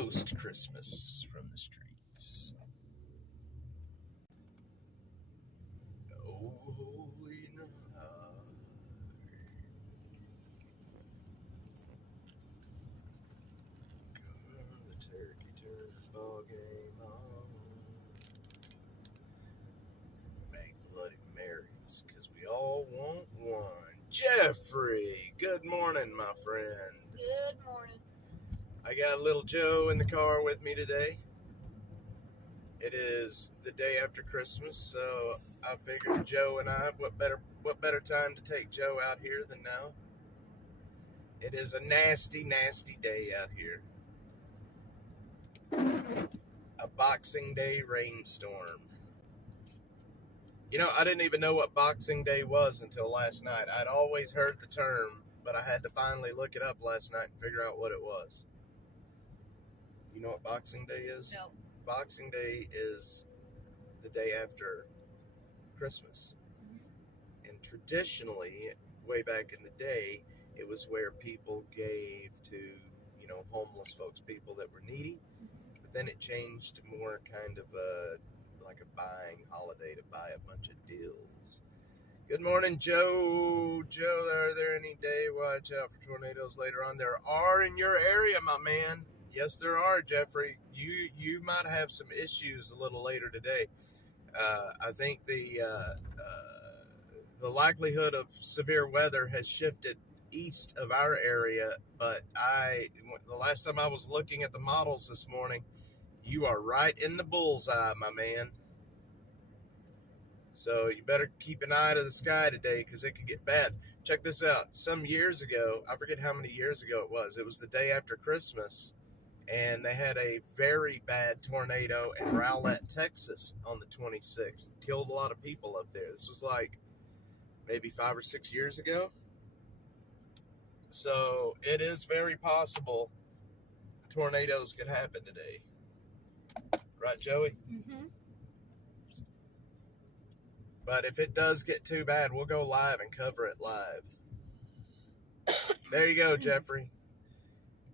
post-Christmas from the streets. Oh, holy night. The turkey turns ball game on. Make Bloody Marys, because we all want one. Jeffrey, good morning, my friend. Good morning. I got little Joe in the car with me today. It is the day after Christmas, so I figured Joe and I, what better time to take Joe out here than now? It is a nasty, nasty day out here. A Boxing Day rainstorm. You know, I didn't even know what Boxing Day was until last night. I'd always heard the term, but I had to finally look it up last night and figure out what it was. You know what Boxing Day is? No. Boxing Day is the day after Christmas. Mm-hmm. And traditionally, way back in the day, it was where people gave to, homeless folks, people that were needy. Mm-hmm. But then it changed to more kind of like a buying holiday to buy a bunch of deals. Good morning, Joe. Joe, are there any day watch out for tornadoes later on? There are in your area, my man. Yes, there are, Jeffrey. You might have some issues a little later today. I think the likelihood of severe weather has shifted east of our area, but the last time I was looking at the models this morning, you are right in the bullseye, my man. So you better keep an eye to the sky today because it could get bad. Check this out. Some years ago, I forget how many years ago it was the day after Christmas, and they had a very bad tornado in Rowlett, Texas on the 26th. Killed a lot of people up there. This was like maybe 5 or 6 years ago. So it is very possible tornadoes could happen today. Right, Joey? Mm-hmm. But if it does get too bad, we'll go live and cover it live. There you go, Jeffrey.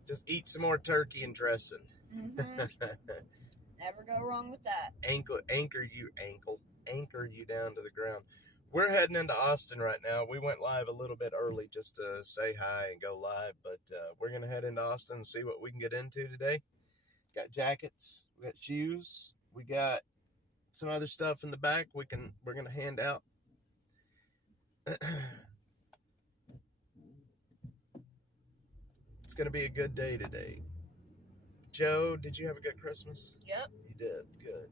Just eat some more turkey and dressing. Mm-hmm. Never go wrong with that. Anchor you down to the ground. We're heading into Austin right now. We went live a little bit early just to say hi and go live, but we're going to head into Austin and see what we can get into today. Got jackets, we got shoes, we got some other stuff in the back we're going to hand out. It's going to be a good day today. Joe, did you have a good Christmas? Yep. You did. Good.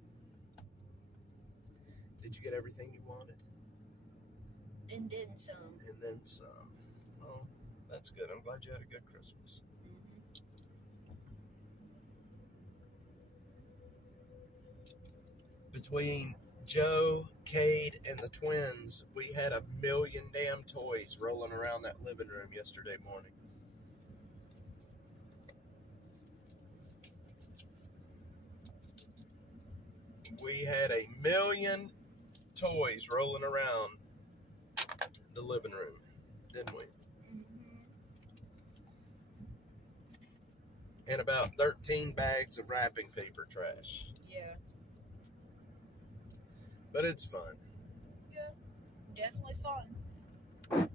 Did you get everything you wanted? And then some. And then some. Oh, that's good. I'm glad you had a good Christmas. Mm-hmm. Between Joe, Cade, and the twins, we had 1 million damn toys rolling around that living room yesterday morning. We had 1 million toys rolling around the living room, didn't we? Mm-hmm. And about 13 bags of wrapping paper trash. Yeah. But it's fun. Yeah. Definitely fun.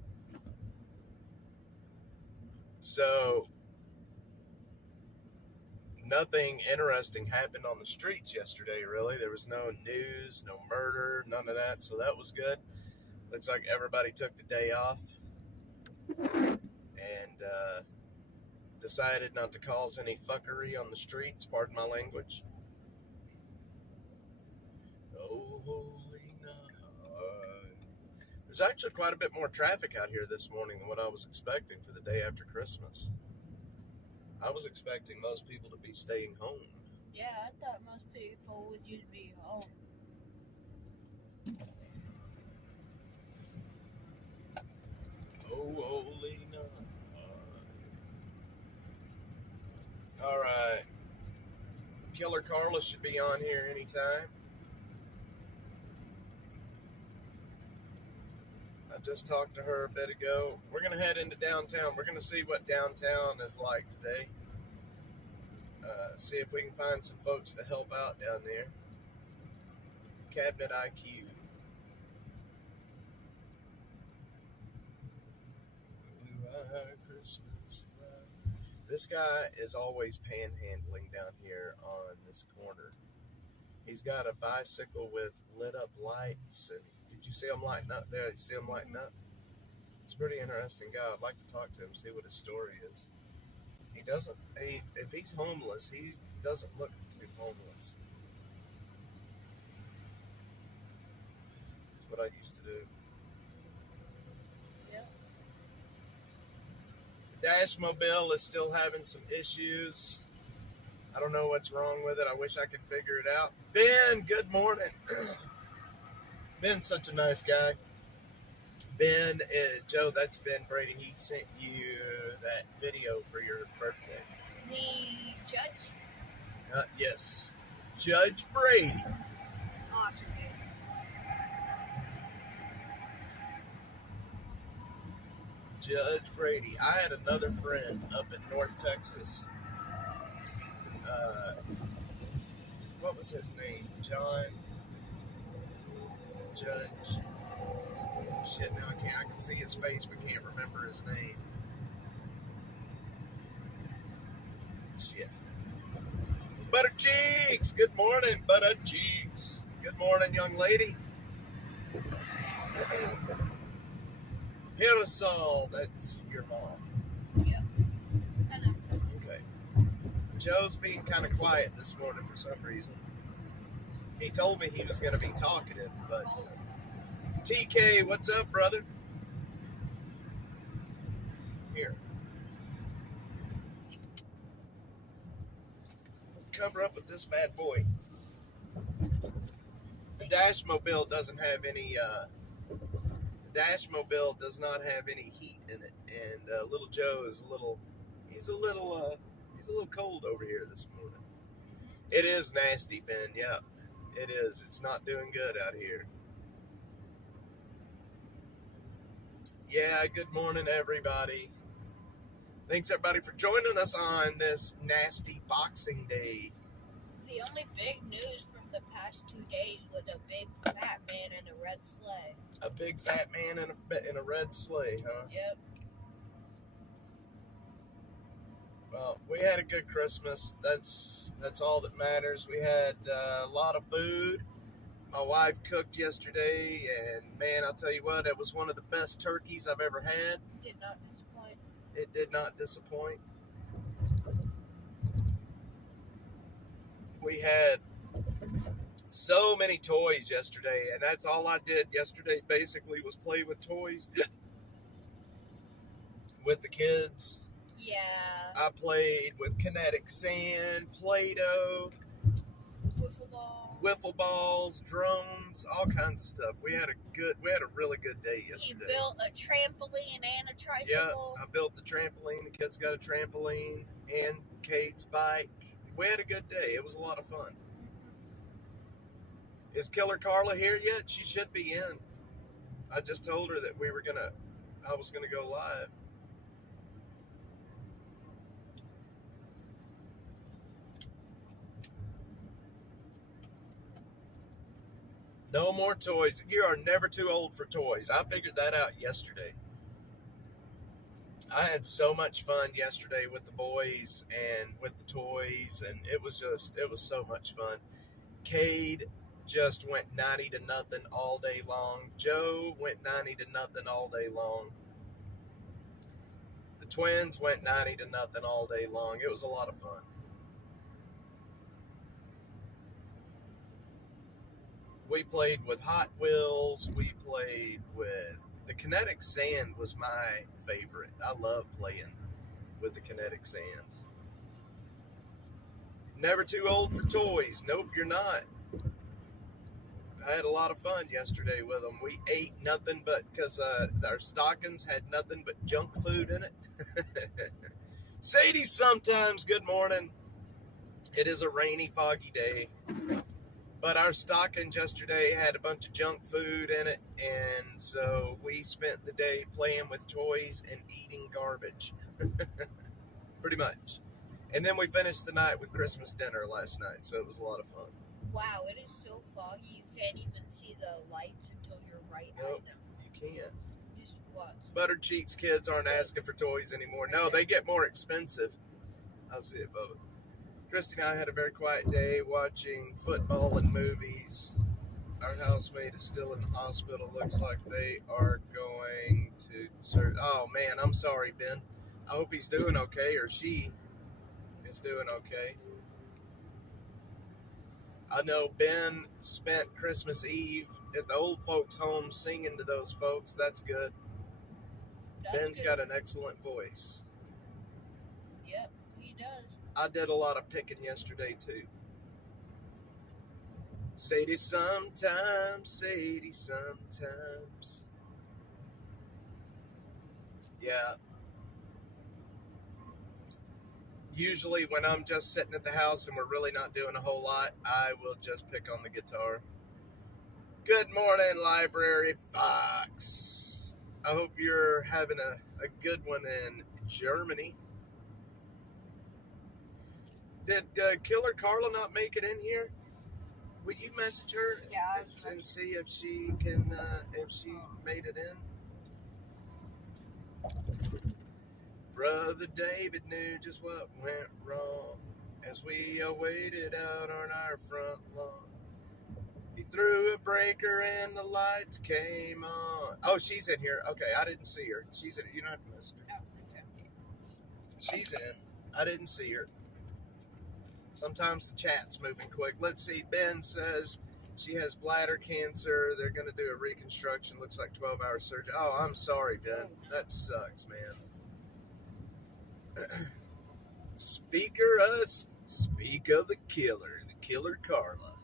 So, nothing interesting happened on the streets yesterday, really. There was no news, no murder, none of that, so that was good. Looks like everybody took the day off and decided not to cause any fuckery on the streets, pardon my language. Oh, holy night. There's actually quite a bit more traffic out here this morning than what I was expecting for the day after Christmas. I was expecting most people to be staying home. Yeah, I thought most people would just be home. Oh, holy night. All right. Killer Carla should be on here anytime. I just talked to her a bit ago. We're going to head into downtown. We're going to see what downtown is like today. See if we can find some folks to help out down there. Cabinet IQ. Blue-eyed Christmas light. This guy is always panhandling down here on this corner. He's got a bicycle with lit up lights. And did you see him lighting up there? You see him lighting up? He's a pretty interesting guy. I'd like to talk to him, see what his story is. If he's homeless, he doesn't look too homeless. That's what I used to do. Yeah. The Dashmobile is still having some issues. I don't know what's wrong with it. I wish I could figure it out. Ben, good morning. Ben's such a nice guy. Ben, Joe, that's Ben Brady. He sent you that video for your birthday. The judge? Yes. Judge Brady. Awesome. Judge Brady. I had another friend up in North Texas. What was his name? John? Judge. Shit, now I can see his face, but can't remember his name. Shit. Butter Cheeks! Good morning, Butter Cheeks. Good morning, young lady. Parasol, that's your mom. Yep. Kinda. Okay. Joe's being kind of quiet this morning for some reason. He told me he was going to be talkative, but... TK, what's up, brother? Here. Cover up with this bad boy. The Dashmobile doesn't have any, the Dashmobile does not have any heat in it, and little Joe is he's a little cold over here this morning. It is nasty, Ben, yeah, it is. It's not doing good out here. Yeah, good morning, everybody. Thanks, everybody, for joining us on this nasty Boxing Day. The only big news from the past 2 days was a big fat man in a red sleigh. A big fat man in a red sleigh, huh? Yep. Well, we had a good Christmas. That's all that matters. We had a lot of food. My wife cooked yesterday, and man, I'll tell you what, it was one of the best turkeys I've ever had. Did not disappoint. It did not disappoint. We had so many toys yesterday, and that's all I did yesterday basically was play with toys with the kids. Yeah. I played with kinetic sand, Play-Doh, wiffle balls, drones, all kinds of stuff. We had a really good day yesterday. He built a trampoline and a tricycle. Yeah, I built the trampoline. The kids got a trampoline and Kate's bike. We had a good day. It was a lot of fun. Is Killer Carla here yet? She should be in. I just told her that I was gonna go live. No more toys. You are never too old for toys. I figured that out yesterday. I had so much fun yesterday with the boys and with the toys, and it was so much fun. Cade just went 90-0 all day long. Joe went 90-0 all day long. The twins went 90-0 all day long. It was a lot of fun. We played with Hot Wheels. We played with... The kinetic sand was my favorite. I love playing with the kinetic sand. Never too old for toys. Nope, you're not. I had a lot of fun yesterday with them. We ate nothing but... Because our stockings had nothing but junk food in it. Sadie sometimes, good morning. It is a rainy, foggy day. But our stockings yesterday had a bunch of junk food in it, and so we spent the day playing with toys and eating garbage. Pretty much. And then we finished the night with Christmas dinner last night, so it was a lot of fun. Wow, it is so foggy you can't even see the lights until you're right Nope, at them. you can't. Just watch. Buttered Cheeks kids aren't asking for toys anymore. No, they get more expensive. I'll see it, Bubba. Christy and I had a very quiet day watching football and movies. Our housemate is still in the hospital. Looks like they are going to... Oh, man, I'm sorry, Ben. I hope he's doing okay, or she is doing okay. I know Ben spent Christmas Eve at the old folks' home singing to those folks. That's good. Ben's got an excellent voice. Yep, he does. I did a lot of picking yesterday, too. Sadie sometimes, Sadie sometimes. Yeah. Usually when I'm just sitting at the house and we're really not doing a whole lot, I will just pick on the guitar. Good morning, Library Fox. I hope you're having a good one in Germany. Did Killer Carla not make it in here? Will you message her and see if she can, if she made it in? Brother David knew just what went wrong as we awaited out on our front lawn. He threw a breaker and the lights came on. Oh, she's in here. Okay, I didn't see her. She's in. You don't have to message her. Oh, okay. She's in. I didn't see her. Sometimes the chat's moving quick. Let's see. Ben says she has bladder cancer. They're going to do a reconstruction. Looks like 12-hour surgery. Oh, I'm sorry, Ben. That sucks, man. Speak of the Killer Carla.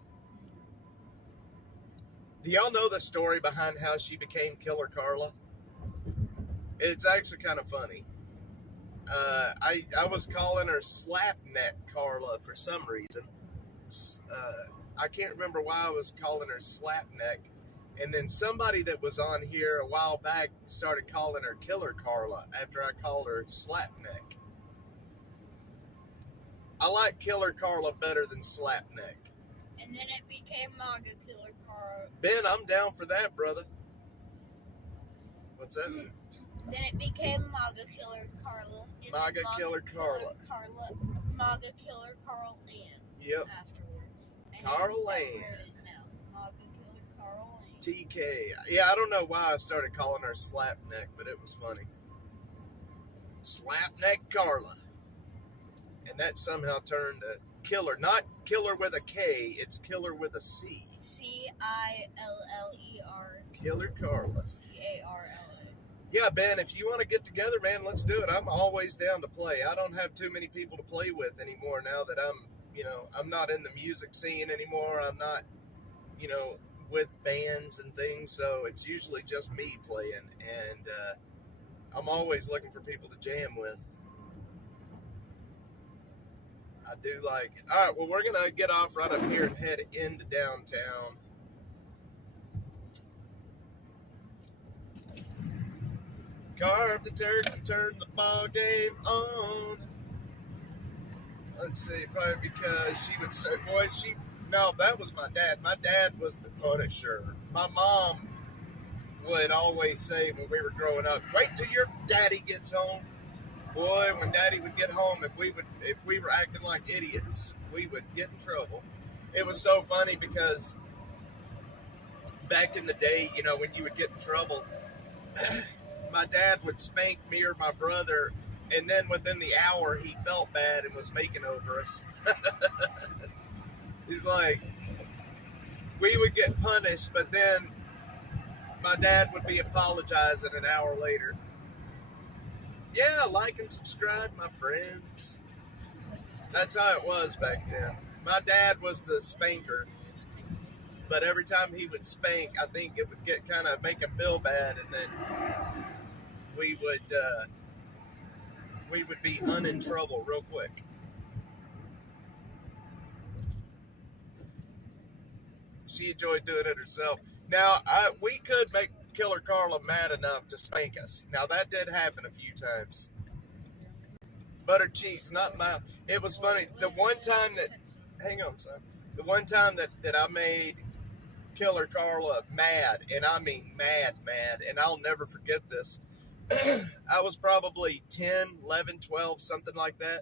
Do y'all know the story behind how she became Killer Carla? It's actually kind of funny. I was calling her Slapneck Carla for some reason. I can't remember why I was calling her Slapneck. And then somebody that was on here a while back started calling her Killer Carla after I called her Slapneck. I like Killer Carla better than Slapneck. And then it became MAGA Killer Carla. Ben, I'm down for that, brother. What's that? Then it became MAGA Killer Carla. MAGA Killer Carla. MAGA Killer Carl Ann. Yep. Afterwards. Carl Ann. MAGA Killer Carl Ann. TK. Yeah, I don't know why I started calling her Slapneck, but it was funny. Slapneck Carla. And that somehow turned to Killer. Not Killer with a K, it's Killer with a C. C-I-L-L-E-R. Killer Carla. C-A-R-L-A. Yeah, Ben, if you want to get together, man, let's do it. I'm always down to play. I don't have too many people to play with anymore now that I'm not in the music scene anymore. I'm not, with bands and things, so it's usually just me playing, and I'm always looking for people to jam with. I do like it. All right, well, we're going to get off right up here and head into downtown. Carve the turkey, turn the ball game on. Let's see, probably because she would say, no, that was my dad. My dad was the Punisher. My mom would always say when we were growing up, wait till your daddy gets home. Boy, when Daddy would get home, if we were acting like idiots, we would get in trouble. It was so funny because back in the day, when you would get in trouble, my dad would spank me or my brother, and then within the hour, he felt bad and was making over us. He's like, we would get punished, but then my dad would be apologizing an hour later. Yeah, like and subscribe, my friends. That's how it was back then. My dad was the spanker, but every time he would spank, I think it would make him feel bad, and then we would be in trouble real quick. She enjoyed doing it herself. Now, we could make Killer Carla mad enough to spank us. Now, that did happen a few times. Butter cheese, not mild. It was funny. The one time that, hang on, son. The one time that I made Killer Carla mad, and I mean mad, and I'll never forget this. I was probably 10, 11, 12, something like that.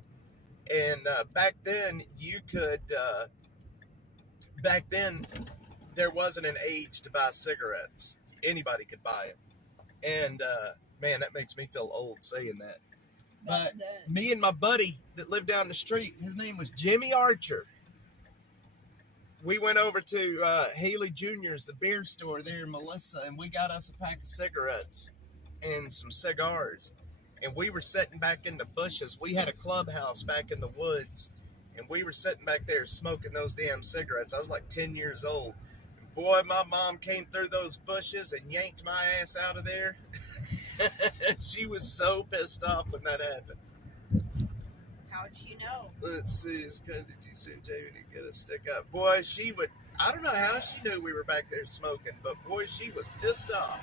And back then, back then, there wasn't an age to buy cigarettes. Anybody could buy them. And man, that makes me feel old saying that. But me and my buddy that lived down the street, his name was Jimmy Archer. We went over to Haley Jr.'s, the beer store there in Melissa, and we got us a pack of cigarettes and some cigars. And we were sitting back in the bushes. We had a clubhouse back in the woods, and we were sitting back there smoking those damn cigarettes. I was like 10 years old. And boy, my mom came through those bushes and yanked my ass out of there. She was so pissed off when that happened. How'd she know? Let's see. It's good. Did you send Jamie to get a stick up? Boy, she would. I don't know how she knew we were back there smoking, but boy, she was pissed off.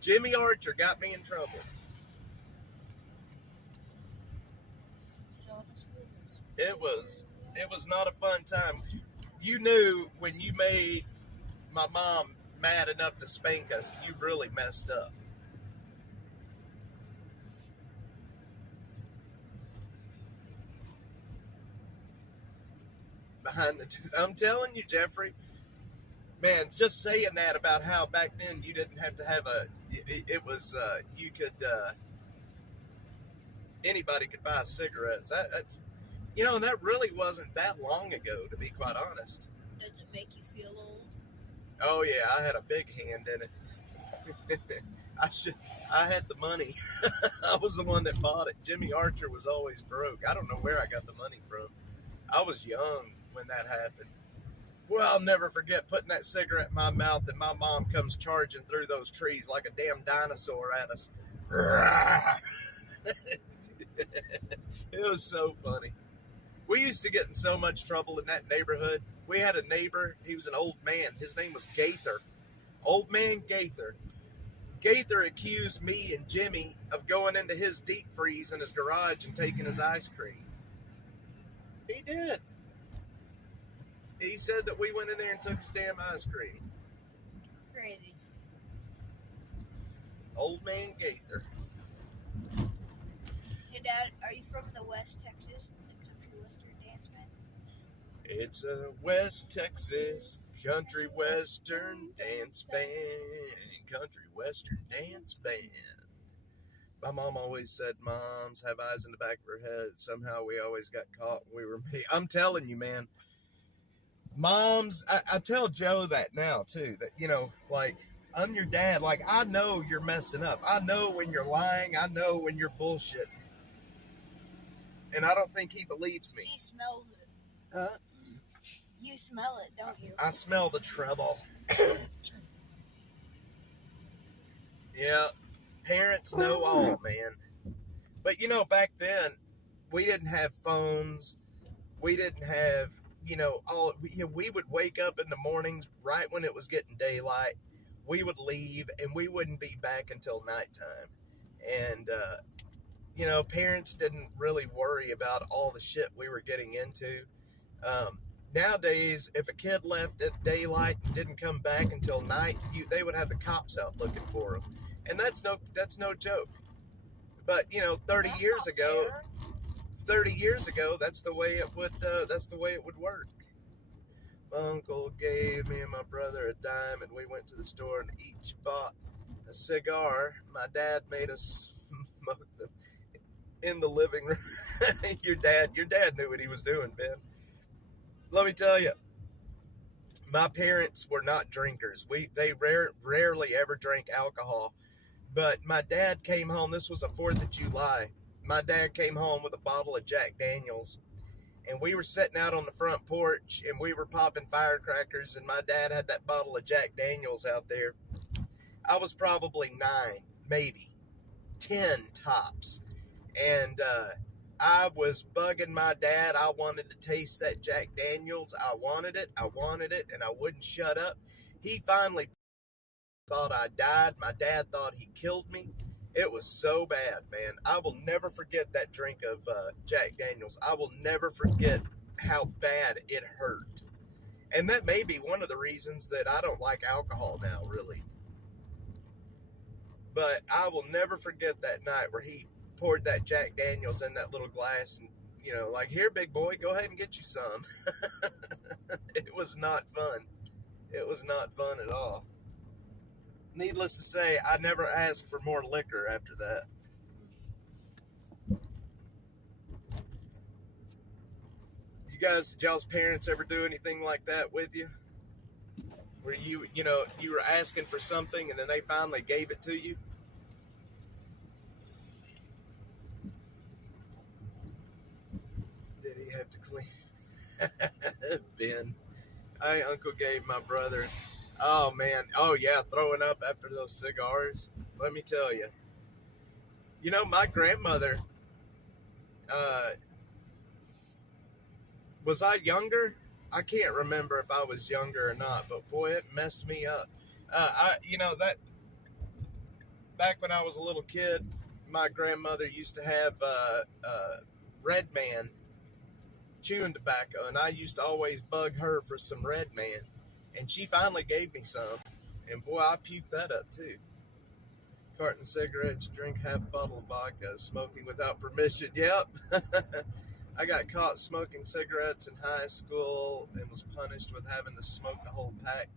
Jimmy Archer got me in trouble. It was not a fun time. You knew when you made my mom mad enough to spank us, you really messed up. Behind the tooth. I'm telling you, Jeffrey, man, just saying that about how back then you didn't have to have it was, you could, anybody could buy cigarettes. That's, that really wasn't that long ago, to be quite honest. Does it make you feel old? Oh yeah, I had a big hand in it. I had the money. I was the one that bought it. Jimmy Archer was always broke. I don't know where I got the money from. I was young when that happened. Well, I'll never forget putting that cigarette in my mouth and my mom comes charging through those trees like a damn dinosaur at us. It was so funny. We used to get in so much trouble in that neighborhood. We had a neighbor. He was an old man. His name was Gaither. Old man Gaither. Gaither accused me and Jimmy of going into his deep freeze in his garage and taking his ice cream. He did. He said that we went in there and took his damn ice cream. Crazy. Old man Gaither. Hey, Dad, are you from the West Texas, the country western dance band? It's a West Texas country western dance band. Country western dance band. My mom always said moms have eyes in the back of her head. Somehow we always got caught when we were me. I'm telling you, man. Moms, I tell Joe that now, too. That, like, I'm your dad. Like, I know you're messing up. I know when you're lying. I know when you're bullshitting. And I don't think he believes me. He smells it. Huh? You smell it, don't you? I smell the trouble. Yeah. Parents know all, man. But, back then, we didn't have phones. We didn't have, we would wake up in the mornings right when it was getting daylight. We would leave, and we wouldn't be back until nighttime. And, parents didn't really worry about all the shit we were getting into. Nowadays, if a kid left at daylight and didn't come back until night, they would have the cops out looking for them. And that's no joke. But 30 years ago, that's the way it would work. Uncle gave me and my brother a dime, and we went to the store and each bought a cigar. My dad made us smoke them in the living room. Your dad knew what he was doing, Ben. Let me tell you, my parents were not drinkers. They rarely ever drank alcohol. But my dad came home. This was the 4th of July. My dad came home with a bottle of Jack Daniels. And we were sitting out on the front porch, and we were popping firecrackers, and my dad had that bottle of Jack Daniels out there. I was probably 9, maybe 10 tops. And I was bugging my dad. I wanted to taste that Jack Daniels. I wanted it, and I wouldn't shut up. He finally thought I died. My dad thought he killed me. It was so bad, man. I will never forget that drink of Jack Daniels. I will never forget how bad it hurt. And that may be one of the reasons that I don't like alcohol now, really. But I will never forget that night where he poured that Jack Daniels in that little glass and, you know, like, here, big boy, go ahead and get you some. It was not fun. It was not fun at all. Needless to say, I never asked for more liquor after that. Did y'all's parents ever do anything like that with you? Where you were asking for something and then they finally gave it to you? Did he have to clean it? Ben. Uncle gave my brother. Oh, man. Oh, yeah, throwing up after those cigars. Let me tell you. You know, my grandmother, was I younger? I can't remember if I was younger or not, but boy, it messed me up. That back when I was a little kid, my grandmother used to have Red Man chewing tobacco, and I used to always bug her for some Red Man, and she finally gave me some, and boy, I puked that up too. Carton of cigarettes, drink half a bottle of vodka, smoking without permission. Yep. I got caught smoking cigarettes in high school and was punished with having to smoke the whole pack.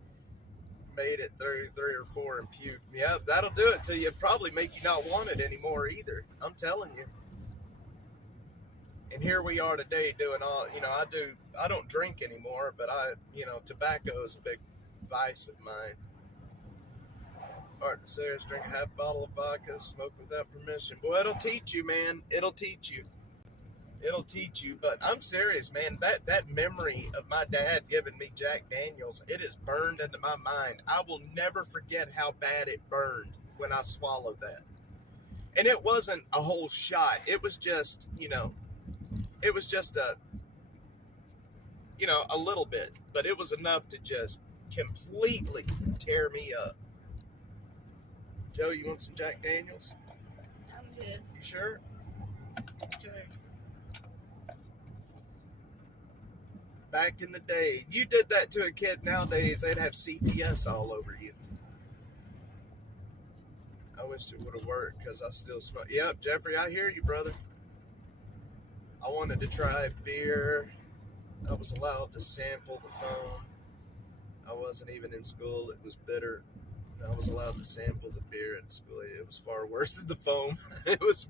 Made it through 3 or 4 and puked. Yep, that'll do it to you. Probably make you not want it anymore either. I'm telling you. And here we are today doing all, I don't drink anymore, but tobacco is a big vice of mine. Carton of cigarettes, drink a half bottle of vodka, smoke without permission. Boy, it'll teach you, man. It'll teach you. It'll teach you. But I'm serious, man. That memory of my dad giving me Jack Daniels, it is burned into my mind. I will never forget how bad it burned when I swallowed that. And it wasn't a whole shot. It was just, it was just a little bit. But it was enough to just completely tear me up. Joe, you want some Jack Daniels? I'm good. You sure? Okay. Back in the day, you did that to a kid nowadays, they'd have CPS all over you. I wish it would have worked because I still smoke. Yep, Jeffrey, I hear you, brother. I wanted to try beer. I was allowed to sample the foam. I wasn't even in school. It was bitter. I was allowed to sample the beer at school. It was far worse than the foam. It was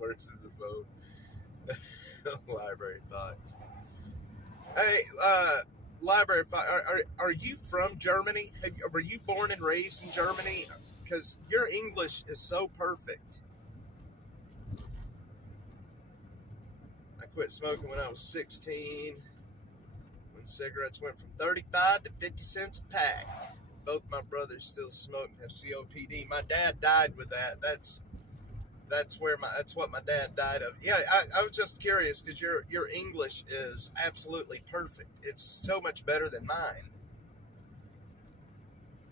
worse than the foam. Library Fox. Hey, Library Fox, are you from Germany? Were you born and raised in Germany? Because your English is so perfect. I quit smoking when I was 16. When cigarettes went from 35 to 50 cents a pack. Both my brothers still smoke and have COPD. My dad died with that. That's what my dad died of. Yeah, I was just curious because your English is absolutely perfect. It's so much better than mine.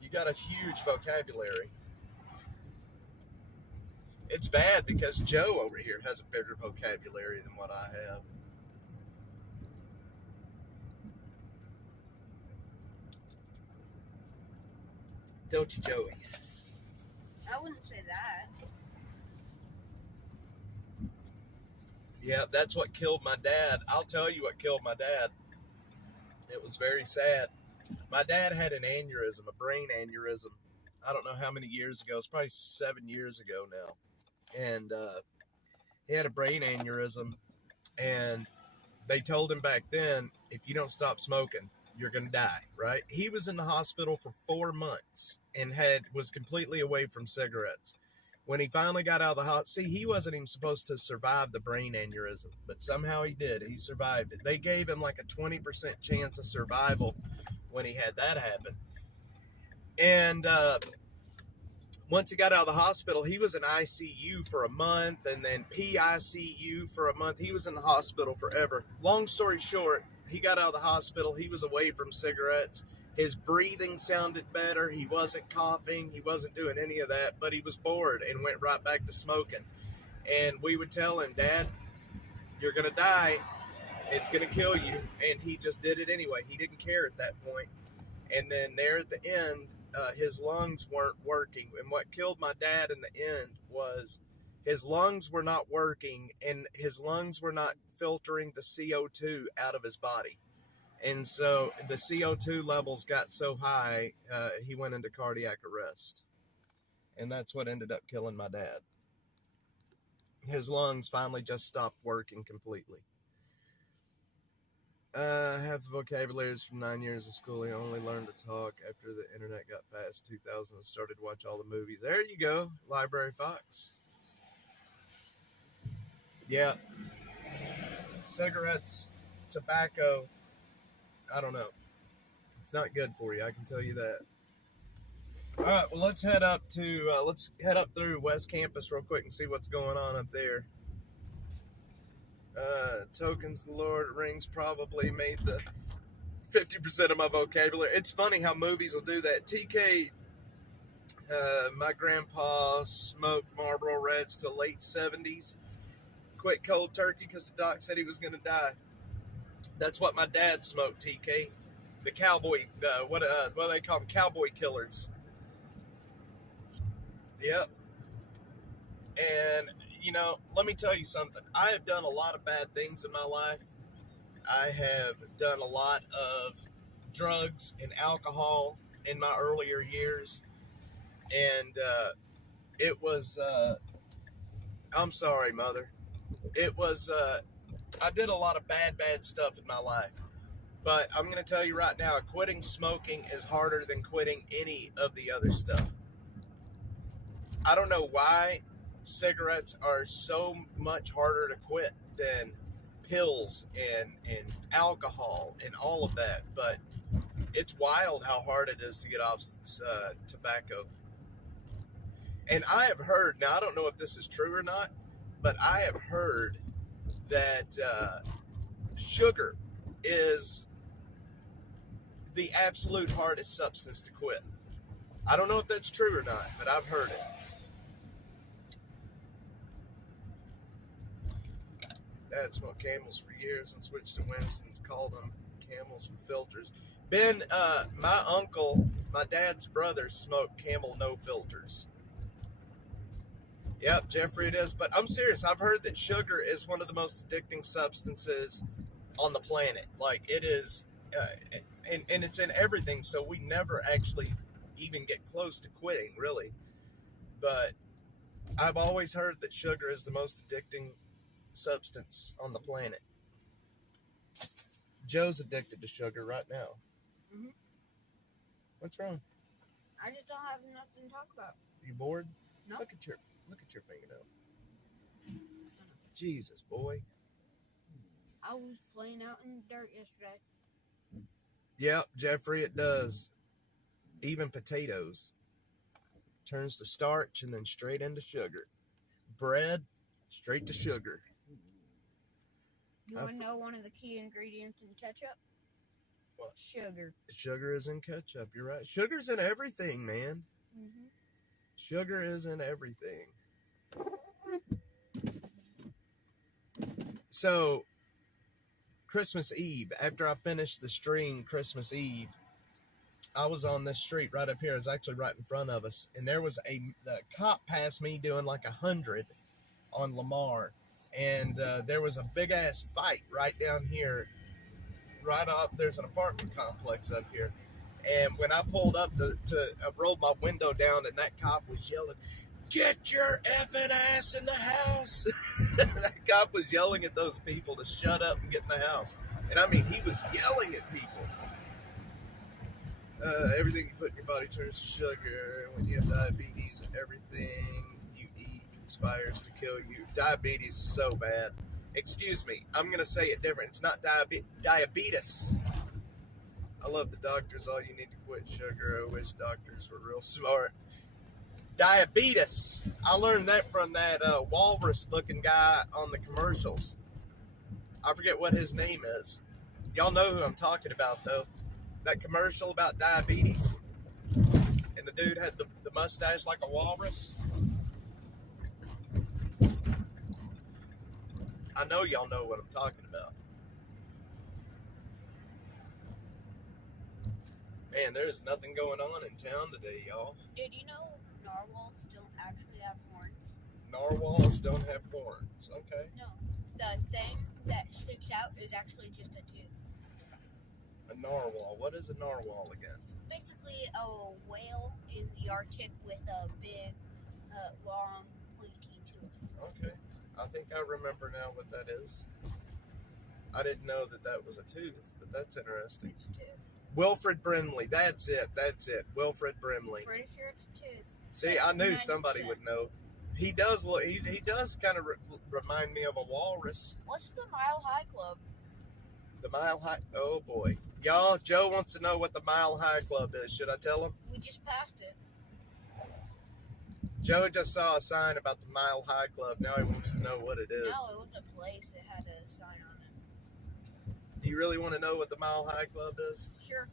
You got a huge vocabulary. It's bad because Joe over here has a bigger vocabulary than what I have. Don't you, Joey? I wouldn't say that. Yeah, that's what killed my dad. I'll tell you what killed my dad. It was very sad. My dad had an aneurysm, a brain aneurysm. I don't know how many years ago. It's probably 7 years ago now. And he had a brain aneurysm. And they told him back then, if you don't stop smoking, you're going to die, right? He was in the hospital for 4 months and was completely away from cigarettes. When he finally got out of the hospital, he wasn't even supposed to survive the brain aneurysm, but somehow he did. He survived it. They gave him like a 20% chance of survival when he had that happen. And once he got out of the hospital, he was in ICU for a month and then PICU for a month. He was in the hospital forever. Long story short, he got out of the hospital. He was away from cigarettes. His breathing sounded better. He wasn't coughing. He wasn't doing any of that, but he was bored and went right back to smoking. And we would tell him, Dad, you're going to die. It's going to kill you. And he just did it anyway. He didn't care at that point. And then there at the end, his lungs weren't working. And what killed my dad in the end was his lungs were not working, and his lungs were not filtering the CO2 out of his body. And so the CO2 levels got so high, he went into cardiac arrest. And that's what ended up killing my dad. His lungs finally just stopped working completely. Half the vocabulary is from 9 years of schooling. I only learned to talk after the internet got past 2000 and started to watch all the movies. There you go, Library Fox. Yeah. Cigarettes, tobacco, I don't know. It's not good for you, I can tell you that. All right, well, let's head up through West Campus real quick and see what's going on up there. Tokens the Lord Rings probably made the 50% of my vocabulary. It's funny how movies will do that. TK, my grandpa smoked Marlboro Reds till late 70s. Quit cold turkey because the doc said he was going to die. That's what my dad smoked, TK. The cowboy, what do they call them? Cowboy killers. Yep. And, you know, let me tell you something. I have done a lot of bad things in my life. I have done a lot of drugs and alcohol in my earlier years. And it was, I'm sorry, Mother. It was, I did a lot of bad stuff in my life. But I'm going to tell you right now, quitting smoking is harder than quitting any of the other stuff. I don't know why cigarettes are so much harder to quit than pills and alcohol and all of that, but it's wild how hard it is to get off tobacco. And I have heard, now I don't know if this is true or not, but I have heard that sugar is the absolute hardest substance to quit. I don't know if that's true or not, but I've heard it. Dad smoked Camels for years and switched to Winston's, called them Camels with filters. Ben, my uncle, my dad's brother, smoked Camel no filters. Yep, Jeffrey, it is. But I'm serious. I've heard that sugar is one of the most addicting substances on the planet. Like, it is, and it's in everything, so we never actually even get close to quitting, really. But I've always heard that sugar is the most addicting substance on the planet. Joe's addicted to sugar right now. Mm-hmm. What's wrong? I just don't have nothing to talk about. You bored? No. Look at your fingernail. Jesus, boy. I was playing out in the dirt yesterday. Yep, Jeffrey, it does. Even potatoes. Turns to starch and then straight into sugar. Bread, straight to sugar. You want to know one of the key ingredients in ketchup? What? Sugar. Sugar is in ketchup. You're right. Sugar's in everything, man. Mm-hmm. Sugar is in everything. So, Christmas Eve, after I finished the stream Christmas Eve, I was on this street right up here. It was actually right in front of us. And there was the cop passed me doing like 100 on Lamar. And there was a big-ass fight right down here. Right up, there's an apartment complex up here. And when I pulled up I rolled my window down, and that cop was yelling, "Get your effing ass in the house!" That cop was yelling at those people to shut up and get in the house. And I mean, he was yelling at people. Everything you put in your body turns to sugar. When you have diabetes, everything you eat conspires to kill you. Diabetes is so bad. Excuse me, I'm going to say it different. It's not diabetes. I love the doctors. All you need to quit sugar. I wish doctors were real smart. Diabetes. I learned that from that walrus-looking guy on the commercials. I forget what his name is. Y'all know who I'm talking about, though. That commercial about diabetes, and the dude had the mustache like a walrus. I know y'all know what I'm talking about. Man, there's nothing going on in town today, y'all. Did you know narwhals don't actually have horns? Narwhals don't have horns. Okay. No. The thing that sticks out is actually just a tooth. A narwhal. What is a narwhal again? Basically, a whale in the Arctic with a big, long, pointy tooth. Okay. I think I remember now what that is. I didn't know that was a tooth, but that's interesting. It's a tooth. Wilfred Brimley. That's it. Wilfred Brimley. Pretty sure it's a tooth. See, I knew 90%. somebody would know. He does look. He does kind of remind me of a walrus. What's the Mile High Club? The Mile High. Oh boy, y'all. Joe wants to know what the Mile High Club is. Should I tell him? We just passed it. Joe just saw a sign about the Mile High Club. Now he wants to know what it is. No, it was a place that had a sign on it. Do you really want to know what the Mile High Club is? Sure.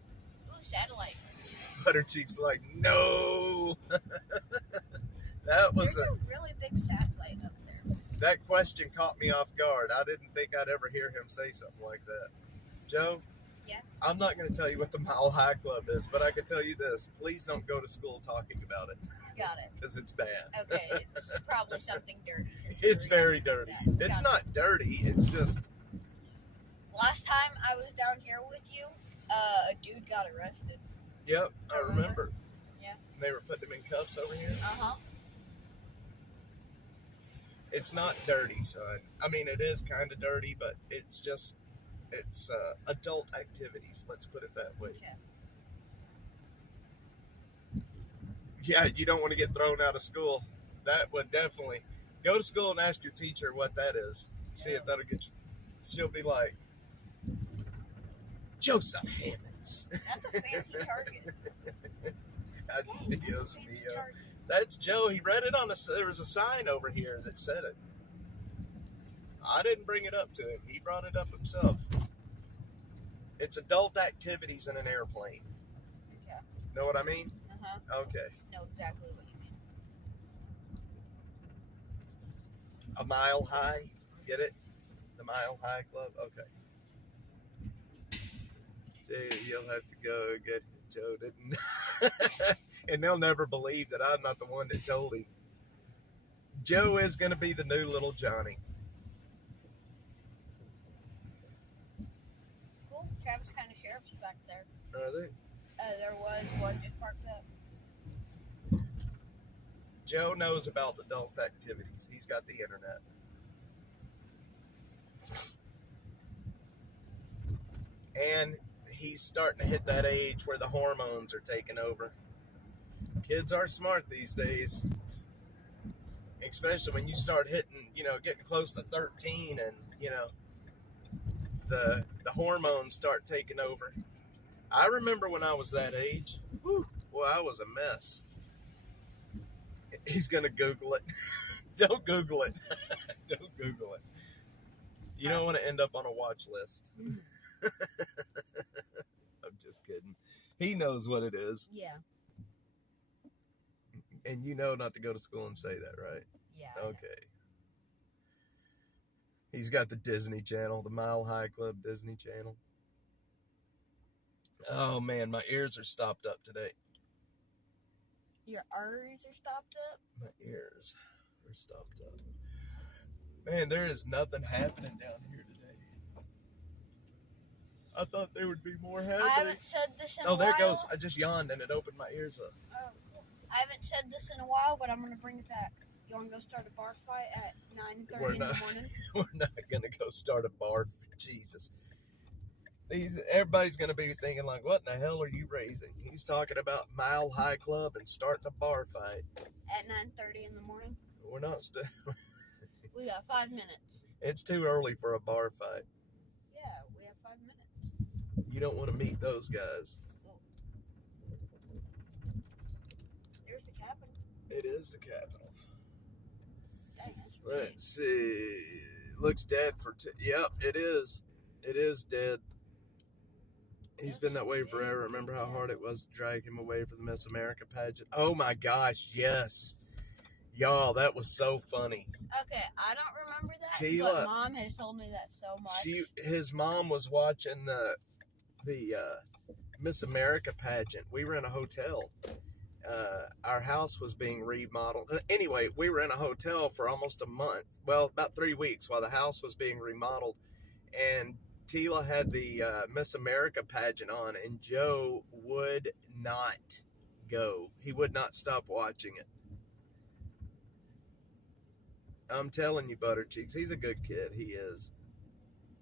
Ooh, satellite. Buttercheek's like, no. That was There's a really big satellite up there. That question caught me off guard. I didn't think I'd ever hear him say something like that. Joe? Yeah? I'm not going to tell you what the Mile High Club is, but I can tell you this. Please don't go to school talking about it. Got it. Because it's bad. Okay, it's probably something dirty. It's very dirty. It's not dirty. It's just... Last time I was down here with you, a dude got arrested. Yep, I remember. Yeah. And they were putting him in cuffs over here. Uh-huh. It's not dirty, son. I mean, it is kind of dirty, but it's just... It's adult activities. Let's put it that way. Okay. Yeah, you don't want to get thrown out of school. That would definitely... Go to school and ask your teacher what that is. See if that'll get you... She'll be like, Joseph Hammonds. That's a fancy target. Dios mío. That's Joe. He read it on there was a sign over here that said it. I didn't bring it up to him. He brought it up himself. It's adult activities in an airplane. Okay. Know what I mean? Uh-huh. Okay. Know exactly what you mean. A Mile High. Get it? The Mile High Club? Okay. Dude, you'll have to go get Joe didn't. And they'll never believe that I'm not the one that told him. Joe is going to be the new little Johnny. Cool. Travis County Sheriff's back there. Are they? There was one just parked up. Joe knows about adult activities. He's got the internet. And he's starting to hit that age where the hormones are taking over. Kids are smart these days. Especially when you start hitting, getting close to 13 and, the hormones start taking over. I remember when I was that age, boy, I was a mess. He's going to Google it. Don't Google it. Don't Google it. You don't want to end up on a watch list. I'm just kidding. He knows what it is. Yeah. And you know not to go to school and say that, right? Yeah. Okay. He's got the Disney Channel, the Mile High Club Disney Channel. Oh, man, my ears are stopped up today. Your arteries are stopped up? My ears are stopped up. Man, there is nothing happening down here today. I thought there would be more happening. I haven't said this in a while. Oh, there it goes. I just yawned and it opened my ears up. Oh, cool. I haven't said this in a while, but I'm going to bring it back. You want to go start a bar fight at 9:30 in the morning? We're not going to go start a bar. Jesus. Everybody's going to be thinking like, what in the hell are you raising? He's talking about Mile High Club and starting a bar fight. At 9:30 in the morning? We're not We got 5 minutes. It's too early for a bar fight. Yeah, we have 5 minutes. You don't want to meet those guys. There's the Capitol. It is the Capitol. Dang, that's big. Let's see. Looks dead for... Yep, it is. It is dead. He's been that way forever. Remember how hard it was to drag him away from the Miss America pageant? Oh my gosh, yes. Y'all, that was so funny. Okay, I don't remember that, Tila, but Mom has told me that so much. His mom was watching the Miss America pageant. We were in a hotel. Our house was being remodeled. Anyway, we were in a hotel for almost a month. Well, about 3 weeks while the house was being remodeled. And Tila had the Miss America pageant on, and Joe would not go. He would not stop watching it. I'm telling you, Buttercheeks, he's a good kid. He is.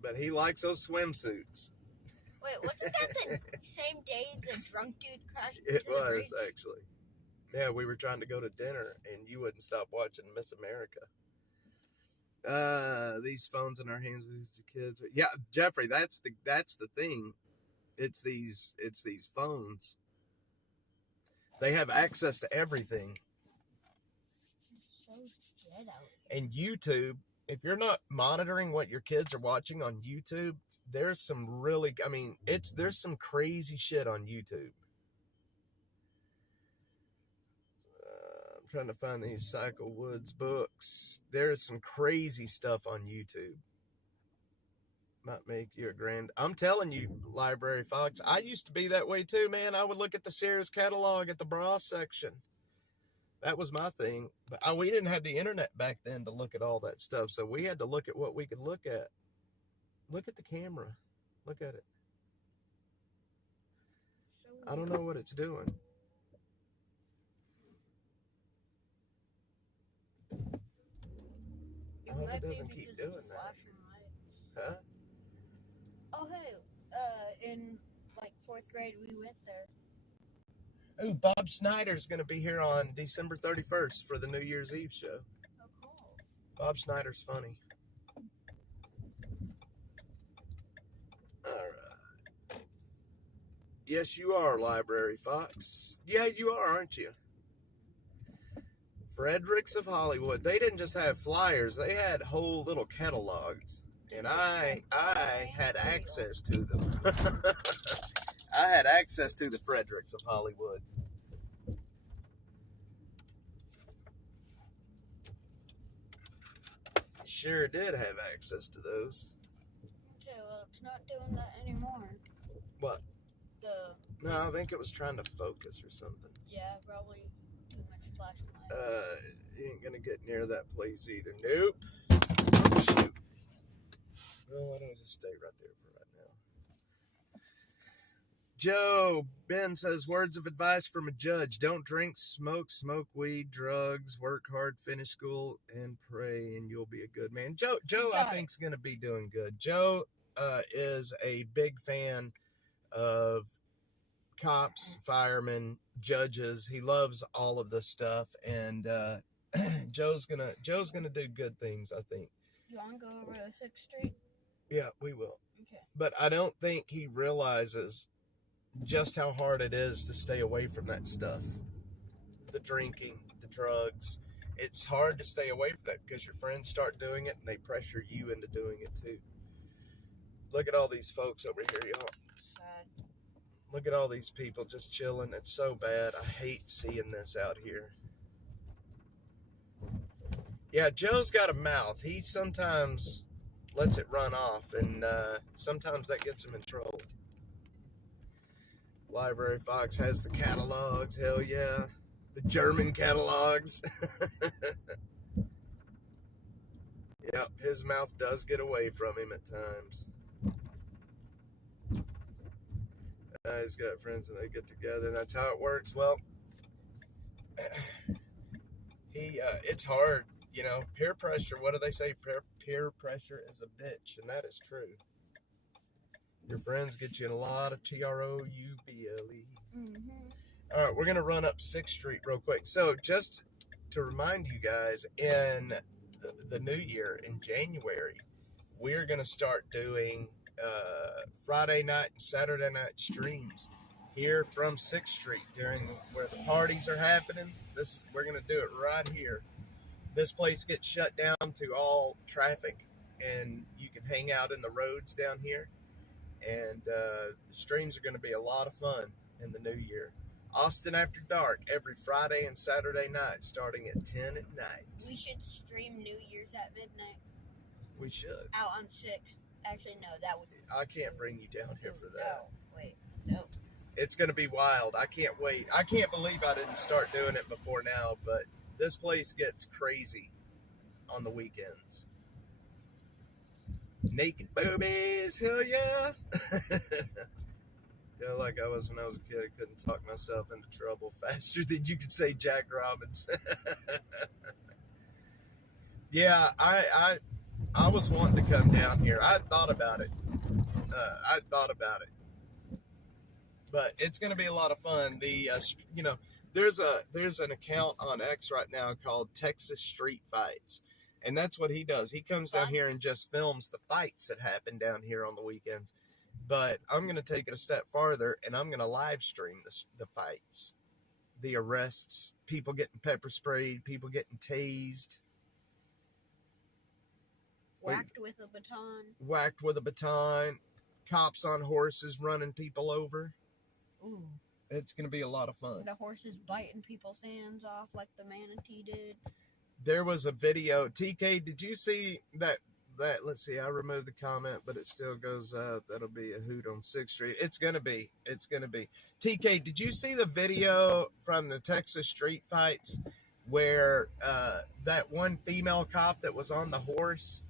But he likes those swimsuits. Wait, wasn't that the same day the drunk dude crashed It into the bridge? was, actually. Yeah, we were trying to go to dinner, and you wouldn't stop watching Miss America. These phones in our hands, these kids. Yeah, Jeffrey, that's the thing. It's these phones. They have access to everything. So dead out here. And YouTube, if you're not monitoring what your kids are watching on YouTube, there's some really, there's some crazy shit on YouTube. I'm trying to find these Cycle Woods books. There's some crazy stuff on YouTube. Might make you a grand. I'm telling you, Library Fox, I used to be that way too, man. I would look at the Sears catalog at the bra section. That was my thing. But we didn't have the internet back then to look at all that stuff, so we had to look at what we could look at. Look at the camera. Look at it. I don't know what it's doing. I hope it doesn't keep doing that. Huh? Oh, hey, in, 4th grade, we went there. Ooh, Bob Snyder's going to be here on December 31st for the New Year's Eve show. Oh, cool. Bob Snyder's funny. All right. Yes, you are, Library Fox. Yeah, you are, aren't you? Fredericks of Hollywood. They didn't just have flyers. They had whole little catalogs. And I had access to them. I had access to the Fredericks of Hollywood. Sure did have access to those. Okay, well, it's not doing that anymore. What? No, I think it was trying to focus or something. Yeah, probably too much flashlight. You ain't gonna get near that place either. Nope. Oh, shoot. Well, why don't I just stay right there for right now? Joe, Ben says, words of advice from a judge. Don't drink, smoke weed, drugs, work hard, finish school, and pray, and you'll be a good man. Joe I think, is going to be doing good. Joe is a big fan of cops, firemen, judges. He loves all of this stuff, and Joe's gonna do good things, I think. You want to go over to 6th Street? Yeah, we will. Okay. But I don't think he realizes just how hard it is to stay away from that stuff. The drinking, the drugs. It's hard to stay away from that because your friends start doing it and they pressure you into doing it too. Look at all these folks over here, y'all. Sad. Look at all these people just chilling. It's so bad. I hate seeing this out here. Yeah, Joe's got a mouth. He sometimes lets it run off, and sometimes that gets him in trouble. Library Fox has the catalogs. Hell yeah. The German catalogs. Yep, his mouth does get away from him at times. He's got friends and they get together, and that's how it works. Well, it's hard, peer pressure. What do they say? Peer pressure is a bitch, and that is true. Your friends get you in a lot of TROUBLE. Mm-hmm. All right, we're going to run up 6th Street real quick. So just to remind you guys, in the new year, in January, we're going to start doing Friday night and Saturday night streams here from 6th Street during where the parties are happening. We're going to do it right here. This place gets shut down to all traffic, and you can hang out in the roads down here. And streams are going to be a lot of fun in the new year. Austin After Dark every Friday and Saturday night starting at 10 at night. We should stream New Year's at midnight. We should. Out on 6th. Actually, no, that would. I can't bring you down here for that. No, wait, no. It's going to be wild. I can't wait. I can't believe I didn't start doing it before now, but this place gets crazy on the weekends. Naked boobies, hell yeah. Yeah, like I was when I was a kid, I couldn't talk myself into trouble faster than you could say Jack Robbins. Yeah, I was wanting to come down here. I thought about it. But it's going to be a lot of fun. There's an account on X right now called Texas Street Fights. And that's what he does. He comes down here and just films the fights that happen down here on the weekends. But I'm going to take it a step farther, and I'm going to live stream the fights, the arrests, people getting pepper sprayed, people getting tased. Whacked with a baton. Whacked with a baton. Cops on horses running people over. Ooh. It's going to be a lot of fun. The horses biting people's hands off like the manatee did. There was a video. TK, did you see that? Let's see, I removed the comment, but it still goes up. That'll be a hoot on 6th Street. It's going to be. TK, did you see the video from the Texas Street Fights where that one female cop that was on the horse,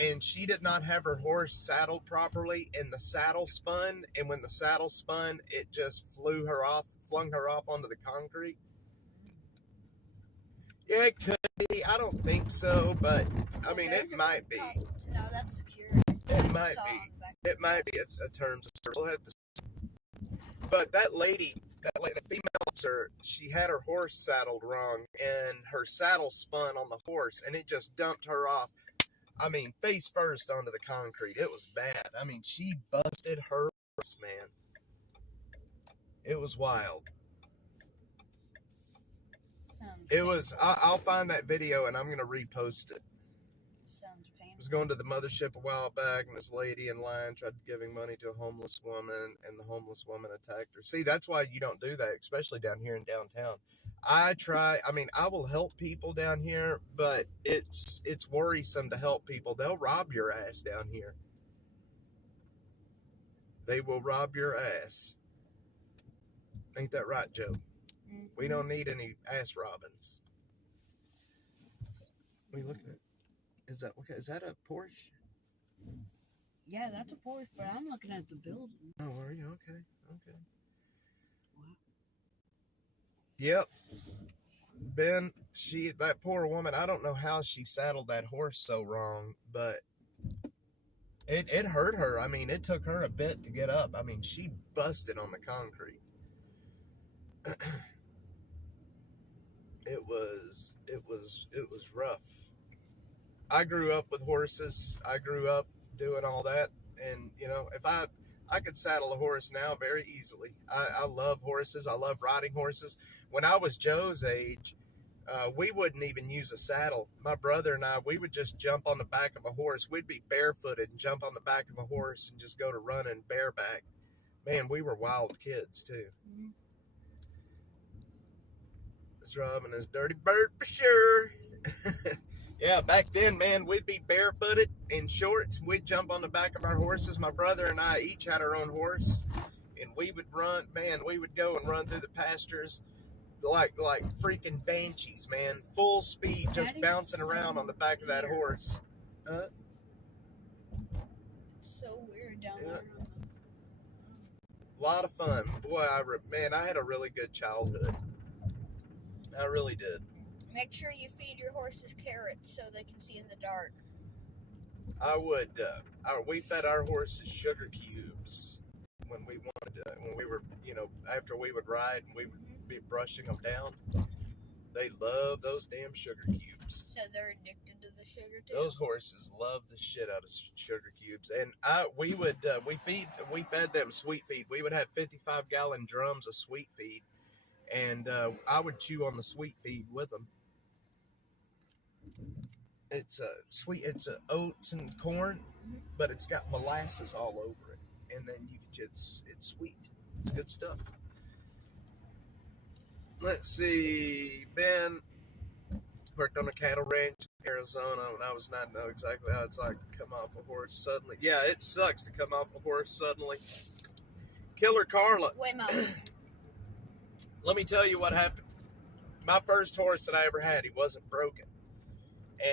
and she did not have her horse saddled properly, and the saddle spun, and when the saddle spun, it just flung her off onto the concrete? Yeah, it could be. I don't think so, but I mean, it might be. No, that's security. It might be. It might be a terms of service. We'll have to see. But that lady, the female officer, she had her horse saddled wrong, and her saddle spun on the horse, and it just dumped her off. I mean, face first onto the concrete. It was bad. I mean, she busted her horse, man. It was wild. It was. I'll find that video and I'm gonna repost it. Sounds painful. I was going to the mothership a while back, and this lady in line tried giving money to a homeless woman, and the homeless woman attacked her. See, that's why you don't do that, especially down here in downtown. I will help people down here, but it's worrisome to help people. They'll rob your ass down here. They will rob your ass. Ain't that right, Joe? Mm-hmm. We don't need any ass robins. What are you looking at? Is that a Porsche? Yeah, that's a Porsche, but I'm looking at the building. Oh, are you? Okay. Wow. Yep. Ben, that poor woman, I don't know how she saddled that horse so wrong, but it hurt her. I mean, it took her a bit to get up. I mean, she busted on the concrete. It was rough. I grew up with horses. I grew up doing all that, and if I could saddle a horse now very easily. I love horses. I love riding horses. When I was Joe's age, we wouldn't even use a saddle. My brother and I, we would just jump on the back of a horse. We'd be barefooted and jump on the back of a horse and just go to running bareback. Man, we were wild kids too. Mm-hmm. It's Robin is dirty bird for sure. Yeah, back then, man, we'd be barefooted in shorts. We'd jump on the back of our horses. My brother and I each had our own horse, and we would run. Man, we would go and run through the pastures like freaking banshees, man. Full speed, just bouncing around on the back of that horse. So weird down there. A lot of fun. Boy, I had a really good childhood. I really did. Make sure you feed your horses carrots so they can see in the dark. I would. We fed our horses sugar cubes when we were, after we would ride and we would be brushing them down. They love those damn sugar cubes. So they're addicted to the sugar too? Those horses love the shit out of sugar cubes. And we fed them sweet feed. We would have 55-gallon drums of sweet feed. And I would chew on the sweet feed with them. It's sweet. It's oats and corn, but it's got molasses all over it. and then it's sweet. It's good stuff. Let's see. Ben worked on a cattle ranch in Arizona when I was 9. Know exactly how it's like to come off a horse suddenly. Yeah, it sucks to come off a horse suddenly. Killer Carla. Wait, Mo. Let me tell you what happened. My first horse that I ever had, he wasn't broken.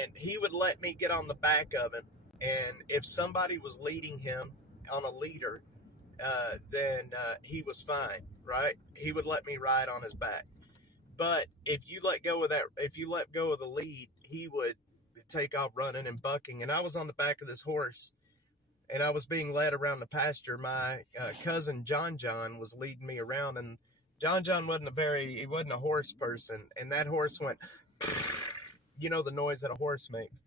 And he would let me get on the back of him. And if somebody was leading him on a leader, then he was fine, right? He would let me ride on his back. But if you let go of the lead, he would take off running and bucking. And I was on the back of this horse, and I was being led around the pasture. My cousin John was leading me around, and John wasn't a horse person, and that horse went, you know, the noise that a horse makes.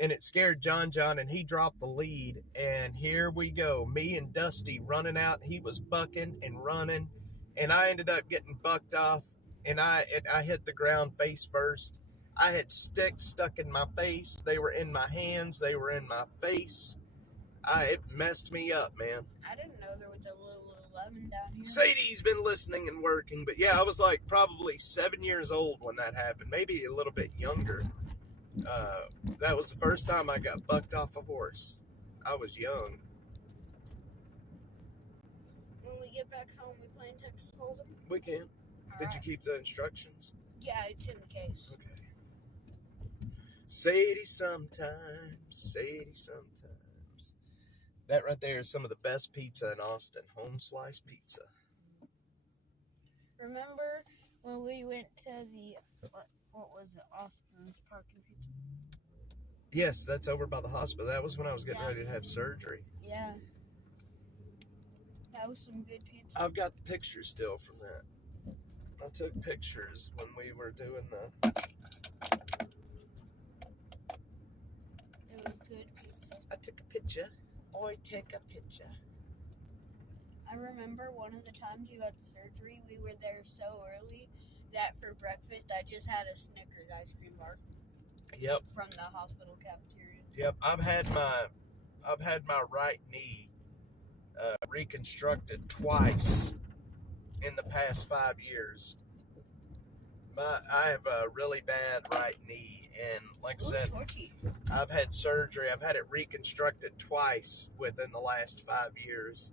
And it scared John, and he dropped the lead, and here we go. Me and Dusty running out. He was bucking and running, and I ended up getting bucked off, and I hit the ground face first. I had sticks stuck in my face. They were in my hands. They were in my face. It messed me up, man. I didn't know there was a Lululemon down here. Sadie's been listening and working, but yeah, I was like probably 7 years old when that happened, maybe a little bit younger. That was the first time I got bucked off a horse. I was young. When we get back home, we play in Texas Hold'em? We can. Did you keep the instructions? Yeah, it's in the case. Okay. Sadie sometimes. That right there is some of the best pizza in Austin. Home slice pizza. Remember when we went to the, what was it, Austin's Parking Pizza? Yes, that's over by the hospital. That was when I was getting ready to have surgery. Yeah. That was some good pizza. I've got the pictures still from that. I took pictures when we were doing the... It was good pizza. I took a picture. I take a picture. I remember one of the times you had surgery, we were there so early that for breakfast I just had a Snickers ice cream bar. Yep. From the hospital cafeteria. Yep. I've had my right knee reconstructed twice in the past 5 years. I have a really bad right knee, and like I said, I've had surgery. I've had it reconstructed twice within the last 5 years,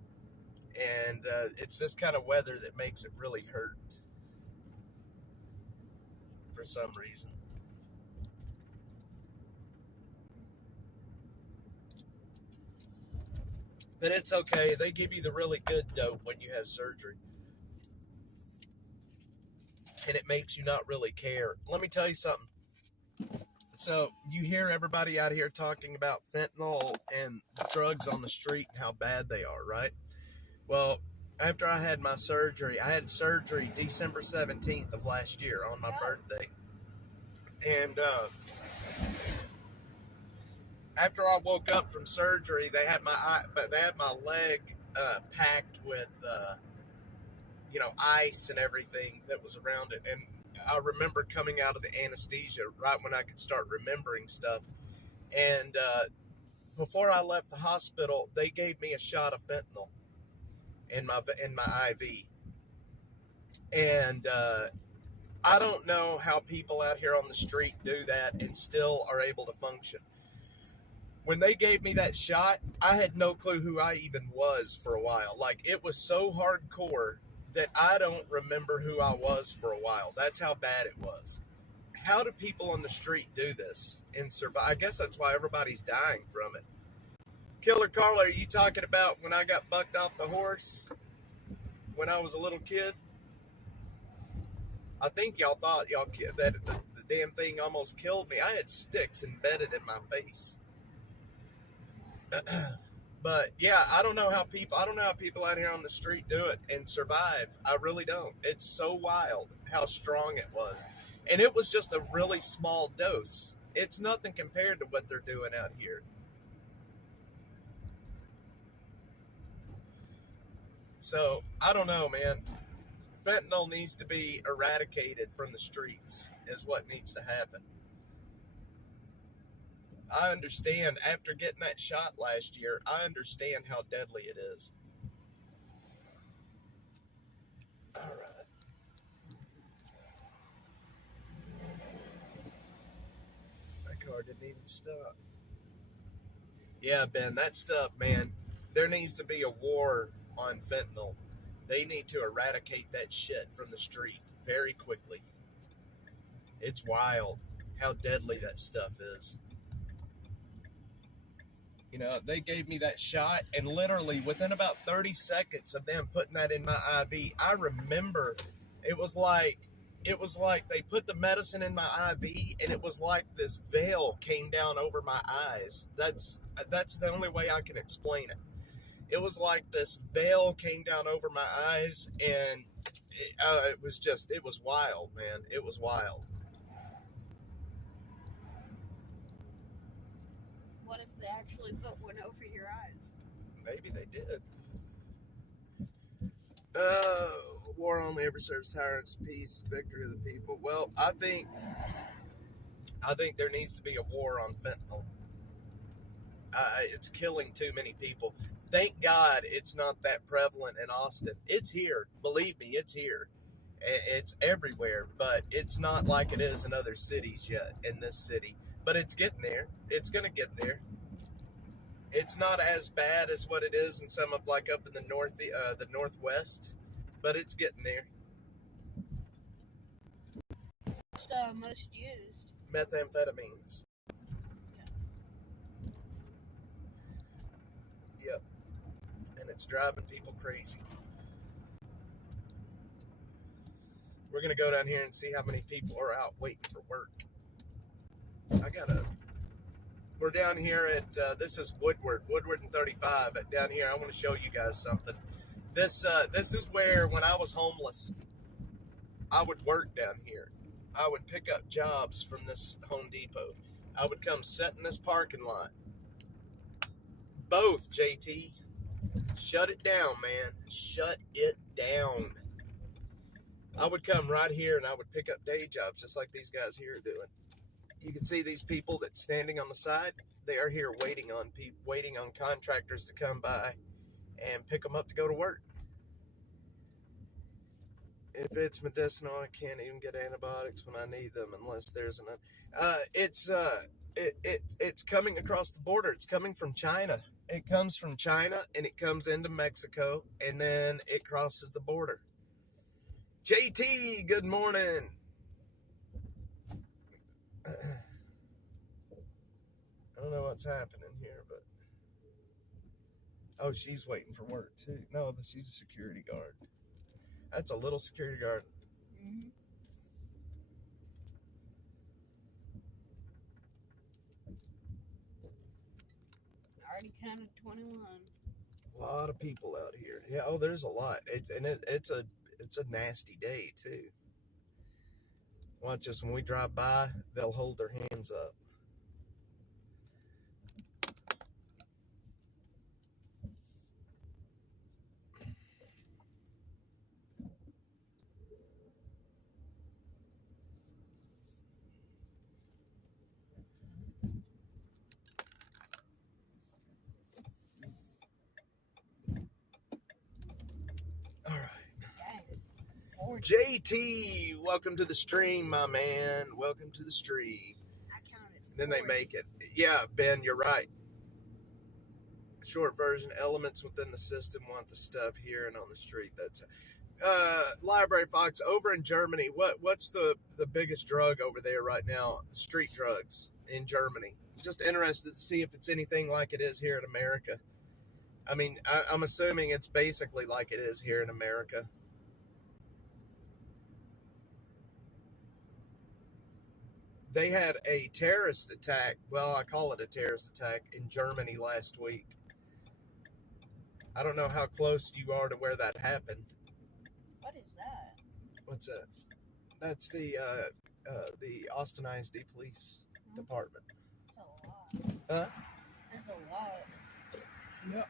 and it's this kind of weather that makes it really hurt for some reason. But it's okay. They give you the really good dope when you have surgery. And it makes you not really care. Let me tell you something. So you hear everybody out here talking about fentanyl and the drugs on the street and how bad they are, right? Well, after I had my surgery, I had surgery December 17th of last year on my birthday. And after I woke up from surgery, they had my leg packed with ice and everything that was around it. And I remember coming out of the anesthesia right when I could start remembering stuff. And before I left the hospital, they gave me a shot of fentanyl in my IV. And I don't know how people out here on the street do that and still are able to function. When they gave me that shot, I had no clue who I even was for a while. Like, it was so hardcore that I don't remember who I was for a while. That's how bad it was. How do people on the street do this and survive? I guess that's why everybody's dying from it. Killer Carla, are you talking about when I got bucked off the horse when I was a little kid? I think y'all thought that the damn thing almost killed me. I had sticks embedded in my face. But yeah, I don't know how people out here on the street do it and survive. I really don't. It's so wild how strong it was. And it was just a really small dose. It's nothing compared to what they're doing out here. So, I don't know, man. Fentanyl needs to be eradicated from the streets is what needs to happen. I understand, after getting that shot last year, I understand how deadly it is. car didn't even stop. Yeah, Ben, that stuff, man, there needs to be a war on fentanyl. They need to eradicate that shit from the street very quickly. It's wild how deadly that stuff is. You know, they gave me that shot, and literally within about 30 seconds of them putting that in my IV, I remember it was like they put the medicine in my IV, and it was like this veil came down over my eyes. That's the only way I can explain it. It was like this veil came down over my eyes, and it was wild, man. It was wild. What if they actually put one over your eyes? Maybe they did. War only ever serves tyrants, peace, victory of the people. Well, I think there needs to be a war on fentanyl. It's killing too many people. Thank God it's not that prevalent in Austin. It's here. Believe me, it's here. It's everywhere, but it's not like it is in other cities yet in this city. But it's getting there. It's going to get there. It's not as bad as what it is in some of like up in the northwest, but it's getting there. What's the most used? Methamphetamines. Yep. And it's driving people crazy. We're going to go down here and see how many people are out waiting for work. We're down here at, this is Woodward and 35. Down here, I want to show you guys something. This is where, when I was homeless, I would work down here. I would pick up jobs from this Home Depot. I would come sit in this parking lot. Both, JT. Shut it down, man. Shut it down. I would come right here and I would pick up day jobs just like these guys here are doing. You can see these people that's standing on the side. They are here waiting on contractors to come by and pick them up to go to work. If it's medicinal, I can't even get antibiotics when I need them unless there's it's coming across the border. It's coming from China. It comes from China and it comes into Mexico and then it crosses the border. JT, good morning. I don't know what's happening here, but oh, she's waiting for work too. No, she's a security guard. That's a little security guard. Mm-hmm. I already counted 21. A lot of people out here. Yeah. Oh, there's a lot. It's a nasty day too. Watch us when we drive by, they'll hold their hands up. All right. JT, welcome to the stream, my man. Welcome to the stream. I counted 4. Then they make it. Yeah, Ben, you're right. Short version, elements within the system want the stuff here and on the street. That's Library Fox, over in Germany, what's the biggest drug over there right now? Street drugs in Germany. Just interested to see if it's anything like it is here in America. I mean, I'm assuming it's basically like it is here in America. They had a terrorist attack, well, I call it a terrorist attack, in Germany last week. I don't know how close you are to where that happened. What is that? What's that? That's the Austin ISD Police Department. That's a lot. Huh? That's a lot. Yep.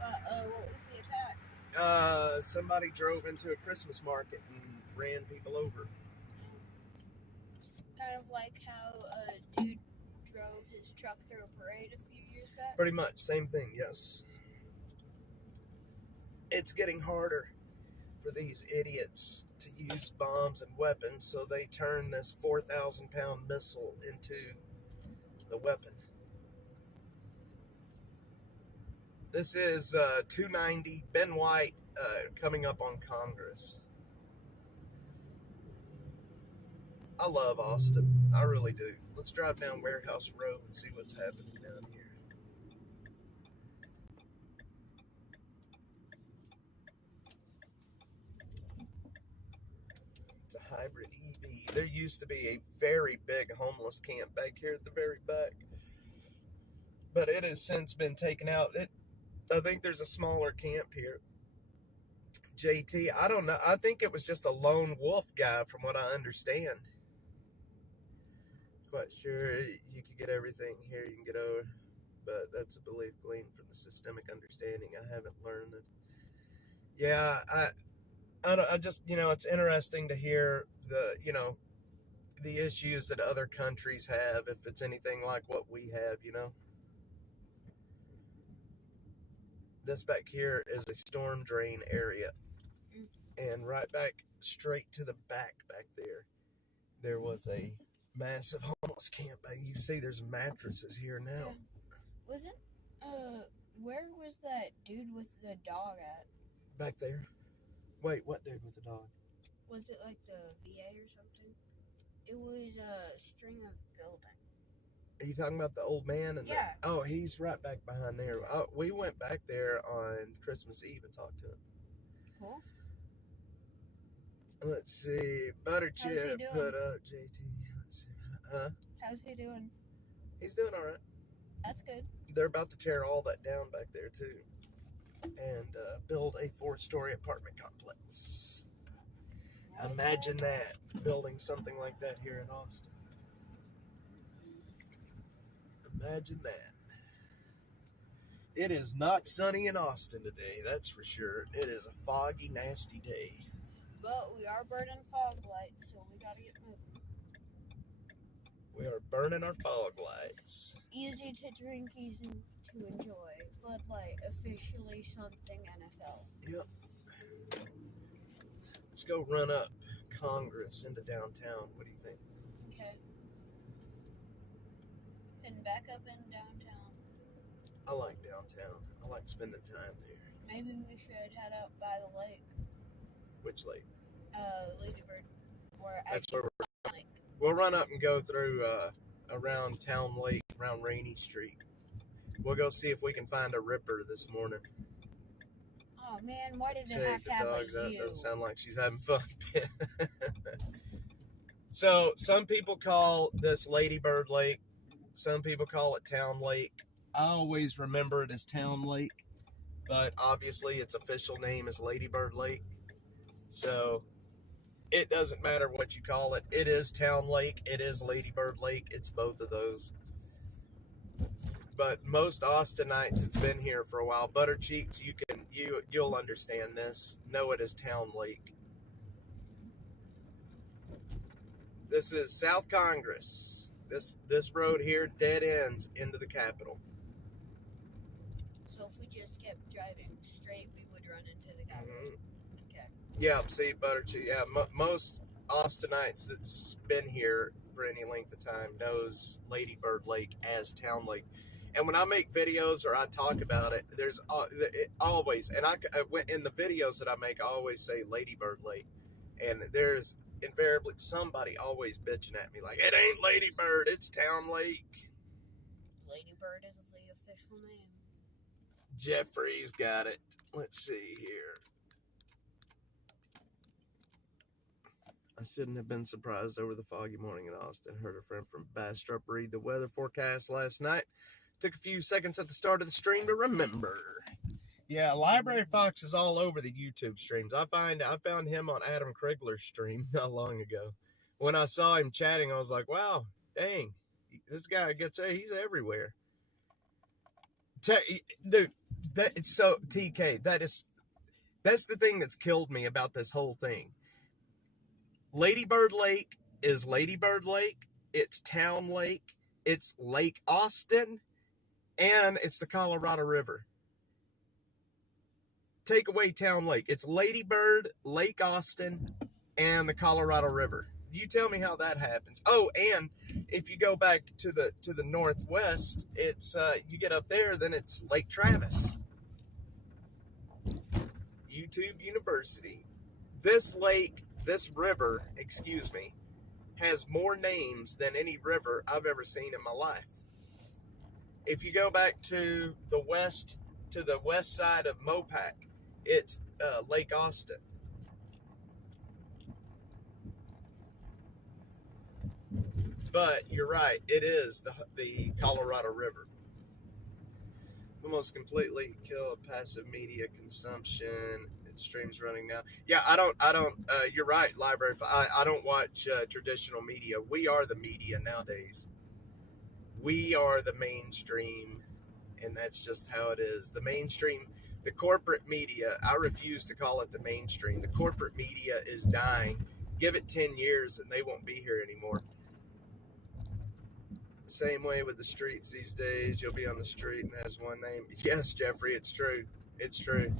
What was the attack? Somebody drove into a Christmas market and ran people over. Kind of like how a dude drove his truck through a parade a few years back? Pretty much, same thing, yes. It's getting harder for these idiots to use bombs and weapons, so they turn this 4,000-pound missile into the weapon. This is 290 Ben White coming up on Congress. I love Austin. I really do. Let's drive down Warehouse Road and see what's happening down here. It's a hybrid EV. There used to be a very big homeless camp back here at the very back, but it has since been taken out. I think there's a smaller camp here. JT, I don't know. I think it was just a lone wolf guy from what I understand. Quite sure you could get everything here you can get over, but that's a belief gleaned from the systemic understanding. I haven't learned that. Yeah, I just, it's interesting to hear the issues that other countries have, if it's anything like what we have, This back here is a storm drain area, and right back straight to the back there was a massive homeless camp. You see there's mattresses here now. Yeah. Where was that dude with the dog at? Back there. Wait, what dude with the dog? Was it like the VA or something? It was a string of building. Are you talking about the old man? Yeah. Oh, he's right back behind there. We went back there on Christmas Eve and talked to him. Cool. Let's see. Butter Chip put up JT. Let's see. Huh? How's he doing? He's doing all right. That's good. They're about to tear all that down back there too, and build a 4-story apartment complex. Imagine that, building something like that here in Austin. Imagine that. It is not sunny in Austin today, that's for sure. It is a foggy, nasty day. But we are burning fog lights, so we gotta get moving. We are burning our fog lights. Easy to drink, easy to enjoy. Bud Light, officially something NFL. Yep. Let's go run up Congress into downtown. What do you think? Okay. And back up in downtown. I like downtown. I like spending time there. Maybe we should head out by the lake. Which lake? Lady Bird. That's where we'll run up and go through around Town Lake, around Rainy Street. We'll go see if we can find a ripper this morning. Oh man, why did it have to have a zoo? Doesn't sound like she's having fun. So some people call this Lady Bird Lake. Some people call it Town Lake. I always remember it as Town Lake, but obviously its official name is Lady Bird Lake. So it doesn't matter what you call it. It is Town Lake. It is Lady Bird Lake. It's both of those. But most Austinites, it's been here for a while. Butter Cheeks, you'll understand this. Know it as Town Lake. This is South Congress. This road here dead ends into the Capitol. So if we just kept driving straight, we would run into the Capitol. Mm-hmm. Okay. Yeah, see, Butter Cheeks. Yeah, most Austinites that's been here for any length of time knows Lady Bird Lake as Town Lake. And when I make videos or I talk about it, there's always, and I in the videos that I make, I always say Lady Bird Lake, and there's invariably somebody always bitching at me like, it ain't Lady Bird, it's Town Lake. Lady Bird is the official name. Jeffrey's got it. Let's see here. I shouldn't have been surprised over the foggy morning in Austin. Heard a friend from Bastrop read the weather forecast last night. Took a few seconds at the start of the stream to remember. Yeah, Library Fox is all over the YouTube streams. I found him on Adam Krigler's stream not long ago. When I saw him chatting, I was like, wow, dang, this guy he's everywhere. Dude, it's so TK. That's the thing that's killed me about this whole thing. Lady Bird Lake is Lady Bird Lake. It's Town Lake. It's Lake Austin. And it's the Colorado River. Take away Town Lake. It's Lady Bird, Lake Austin, and the Colorado River. You tell me how that happens. Oh, and if you go back to the northwest, it's you get up there, then it's Lake Travis. YouTube University. This river, excuse me, has more names than any river I've ever seen in my life. If you go back to the west side of Mopac, it's Lake Austin. But you're right, it is the Colorado River. Almost completely kill passive media consumption. Streams running now. Yeah, I don't. You're right, library. I don't watch traditional media. We are the media nowadays. We are the mainstream, and that's just how it is. The mainstream, the corporate media. I refuse to call it the mainstream. The corporate media is dying. Give it 10 years, and they won't be here anymore. Same way with the streets these days. You'll be on the street and it has one name. Yes, Jeffrey, it's true. It's true.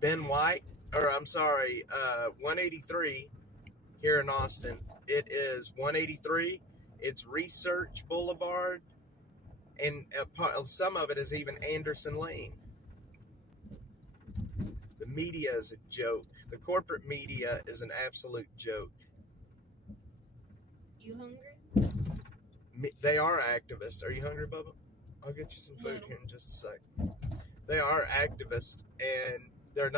Ben White, 183 here in Austin. It is 183. It's Research Boulevard, and some of it is even Anderson Lane. The media is a joke. The corporate media is an absolute joke. You hungry? They are activists. Are you hungry, Bubba? I'll get you some food here in just a sec. They are activists, and they're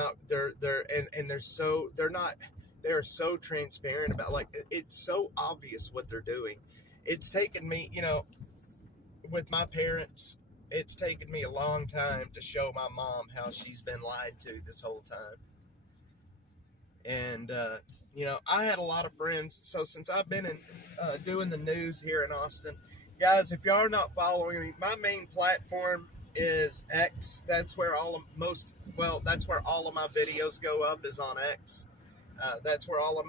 so transparent about, like, it's so obvious what they're doing. It's taken me, with my parents, it's taken me a long time to show my mom how she's been lied to this whole time. And, I had a lot of friends. So since I've been doing the news here in Austin, guys, if y'all are not following me, my main platform is X. That's where all of my videos go up, is on X. That's where all of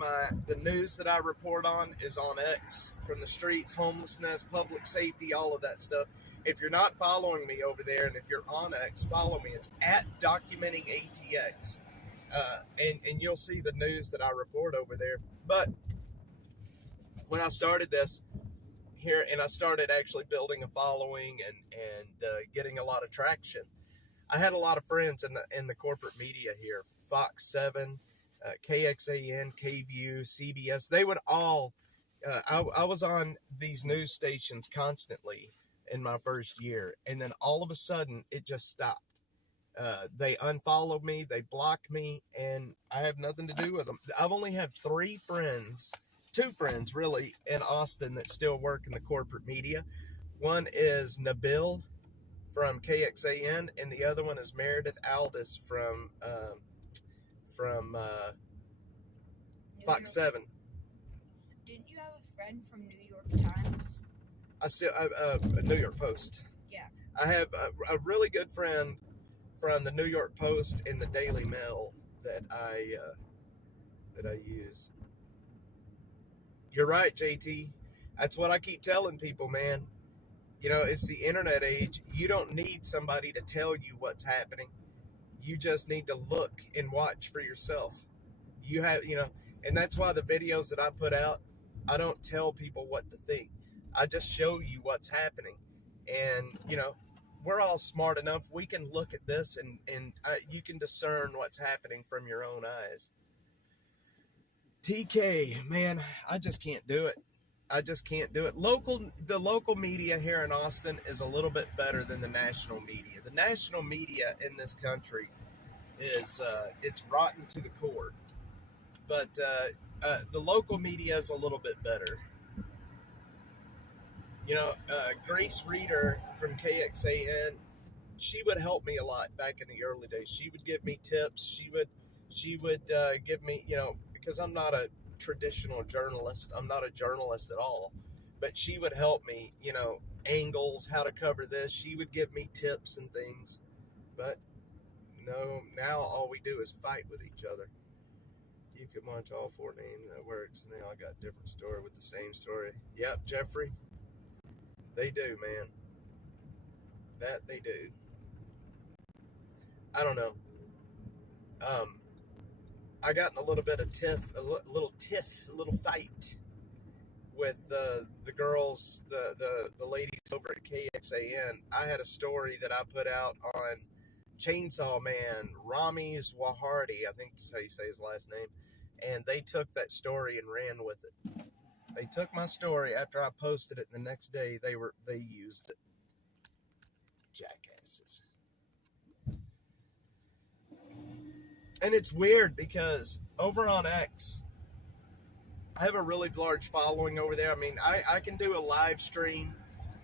the news that I report on is on X. From the streets, homelessness, public safety, all of that stuff. If you're not following me over there, and if you're on X, follow me. It's at DocumentingATX. And you'll see the news that I report over there. But when I started this here, and I started actually building a following and getting a lot of traction, I had a lot of friends in the corporate media here. Fox 7, KXAN, KView, CBS. They would all, I was on these news stations constantly in my first year, and then all of a sudden it just stopped. They unfollowed me, they blocked me, and I have nothing to do with them. I've only had two friends really in Austin that still work in the corporate media. One is Nabil from KXAN, and the other one is Meredith Aldis from Fox 7. Didn't you have a friend from New York Times? New York Post. Yeah. I have a really good friend from the New York Post and the Daily Mail that I use. You're right, JT. That's what I keep telling people, man. It's the internet age. You don't need somebody to tell you what's happening. You just need to look and watch for yourself. You have, and that's why the videos that I put out, I don't tell people what to think. I just show you what's happening. And, we're all smart enough. We can look at this and you can discern what's happening from your own eyes. TK, man, I just can't do it. The local media here in Austin is a little bit better than the national media. The national media in this country is, it's rotten to the core. But the local media is a little bit better. Grace Reader from KXAN, she would help me a lot back in the early days. She would give me tips. She would give me, because I'm not a traditional journalist. I'm not a journalist at all. But she would help me, angles, how to cover this. She would give me tips and things. But no, now all we do is fight with each other. You can watch all 4 names, that works, and they all got different story with the same story. Yep, Jeffrey. They do, man. That they do. I don't know. I got in a little bit of a little fight with the girls, the ladies over at KXAN. I had a story that I put out on Chainsaw Man, Ramiz Wahardi, I think that's how you say his last name, and they took that story and ran with it. They took my story after I posted it, and the next day they used it. Jackasses. And it's weird because over on X, I have a really large following over there. I mean, I can do a live stream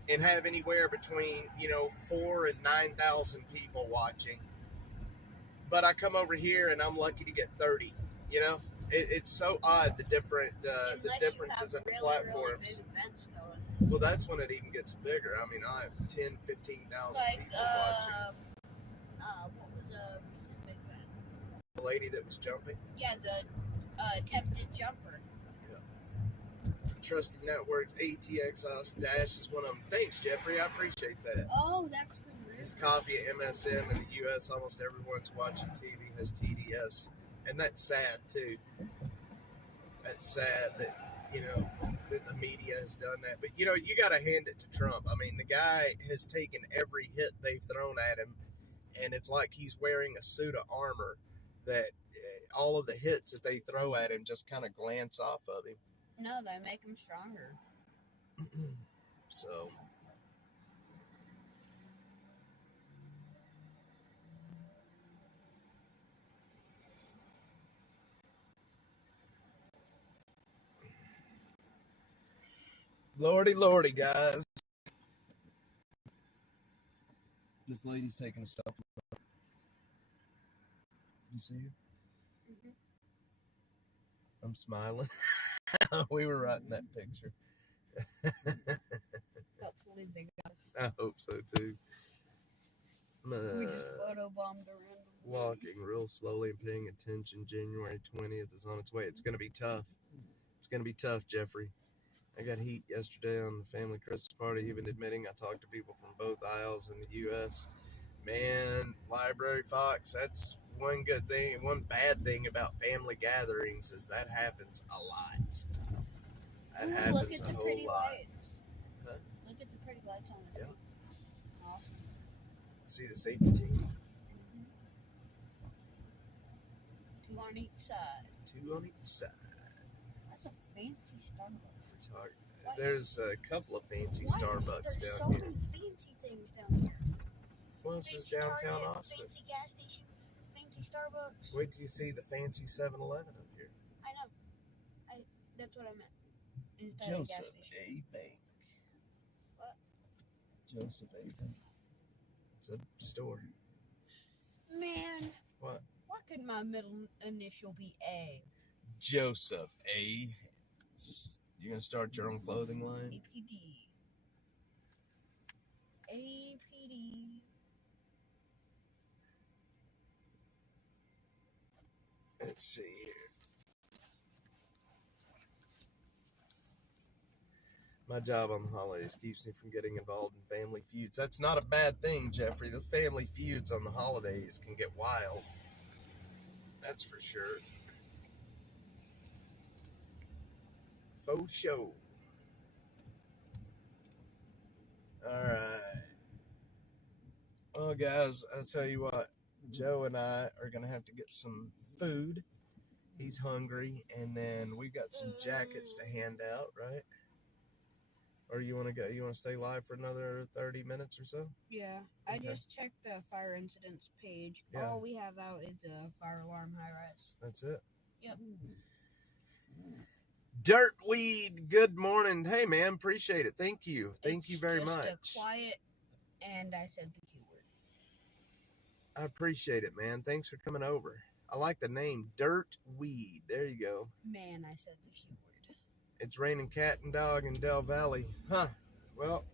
and have anywhere between, 4,000 and 9,000 people watching. But I come over here and I'm lucky to get 30, It's so odd, the differences in the platforms. Well, that's when it even gets bigger. I mean, I have 10, 15,000 people watching. What was a recent big event? The lady that was jumping? Yeah, the attempted jumper. Trusted Networks, ATX Dash is one of them. Thanks, Jeffrey. I appreciate that. Oh, that's the weird. His copy of MSM in the U.S., almost everyone's watching TV has TDS. And that's sad, too. That's sad that, that the media has done that. But, you got to hand it to Trump. I mean, the guy has taken every hit they've thrown at him, and it's like he's wearing a suit of armor that all of the hits that they throw at him just kind of glance off of him. No, they make him stronger. So, Lordy, guys. This lady's taking a supplement. You see her? Mm-hmm. I'm smiling. We were right in that picture. Hopefully they got us. I hope so too. We just photobombed around. Walking real slowly and paying attention. January 20th is on its way. It's going to be tough. It's going to be tough, Jeffrey. I got heat yesterday on the family Christmas party, even admitting I talked to people from both aisles in the U.S. Man, Library Fox, that's one good thing. One bad thing about family gatherings is that happens a lot. That happens a whole lot. Huh? Look at the pretty lights on the Yeah. Awesome. See the safety team? Two on each side. Two on each side. That's a fancy Starbucks. There's a couple of fancy Starbucks There's down so here. many fancy things down here. Well, this is downtown Target, Austin. Fancy gas station, fancy Starbucks. Wait till you see the fancy 7-Eleven up here. I know. That's what I meant. Instead of gas Joseph station. A. Bank. What? Joseph A. Bank. It's a store. Man. What? Why could my middle initial be A? Joseph A. You gonna start your own clothing line? APD. APD. Let's see here. My job on the holidays keeps me from getting involved in family feuds. That's not a bad thing, Jeffrey. The family feuds on the holidays can get wild. That's for sure. Faux show. Alright. Well, guys, I'll tell you what. Joe and I are going to have to get some food. He's hungry. And then we've got some jackets to hand out, right? Or you want to go? You want to stay live for another 30 minutes or so? Yeah, Okay. I just checked the fire incidents page. Yeah. All we have out is a fire alarm high rise. That's it. Yep. Dirtweed, good morning. Hey, man, appreciate it. Thank you. Thank you very It's much. just a quiet, and I said the Q word. I appreciate it, man. Thanks for coming over. I like the name, Dirtweed. There you go. Man, I said the Q word. It's raining cat and dog in Del Valley. Huh. Well,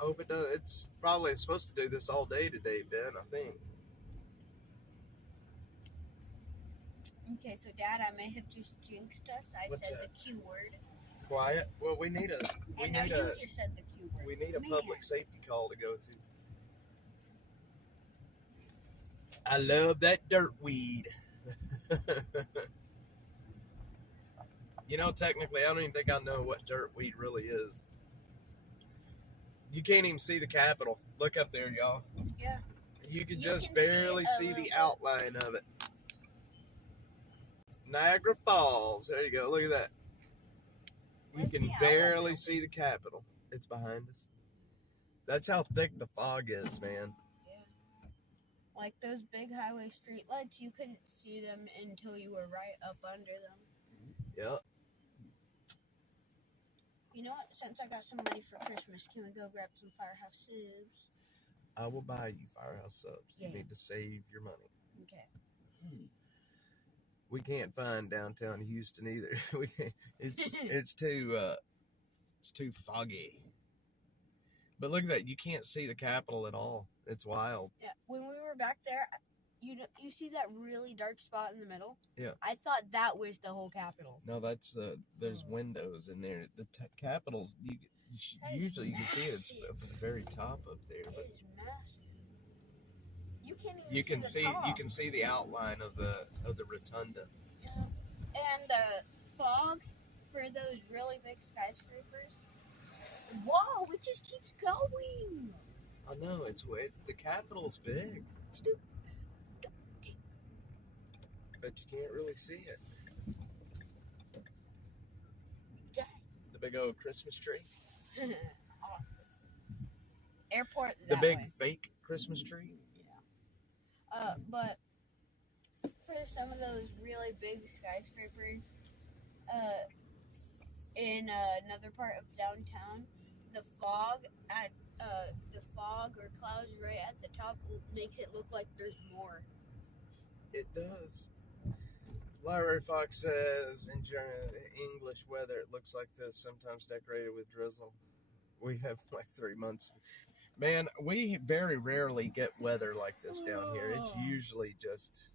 I hope it does. It's probably supposed to do this all day today, Ben, I think. Okay, so Dad, I may have just jinxed us. I What's said that? the Q word. Quiet. Well, we need a And now you just said the Q word. Man. public safety call to go to. I love that dirtweed. You know, technically, I don't even think I know what dirtweed really is. You can't even see the Capitol. Look up there, y'all. Yeah. You can You just can barely see see a the little outline of it. Niagara Falls. There you go. Look at that. You Where's can the barely outline? see the Capitol. It's behind us. That's how thick the fog is, man. Yeah. Like those big highway streetlights, you couldn't see them until you were right up under them. Yep. You know what? Since I got some money for Christmas, can we go grab some Firehouse subs? I will buy you Firehouse subs. Yeah. You need to save your money. Okay. We can't find downtown Houston either. We can't, it's too foggy. But look at that. You can't see the Capitol at all. It's wild. Yeah. When we were back there, you see that really dark spot in the middle? Yeah. I thought that was the whole Capitol. No, there's windows in there. The Capitol's usually you can see it. It's at the very top up there. But it is massive. You can't even you can see the top. you can see the outline of the rotunda. Yeah. And the fog for those really big skyscrapers. Whoa! It just keeps going. I know the Capitol's big, but you can't really see it. Dang. The big old Christmas tree. Airport. The That big way. fake Christmas tree. But for some of those really big skyscrapers, in another part of downtown, the fog or clouds right at the top makes it look like there's more. It does. Library Fox says, in English weather, it looks like this, sometimes decorated with drizzle. We have like 3 months. Man, we very rarely get weather like this down here. It's usually just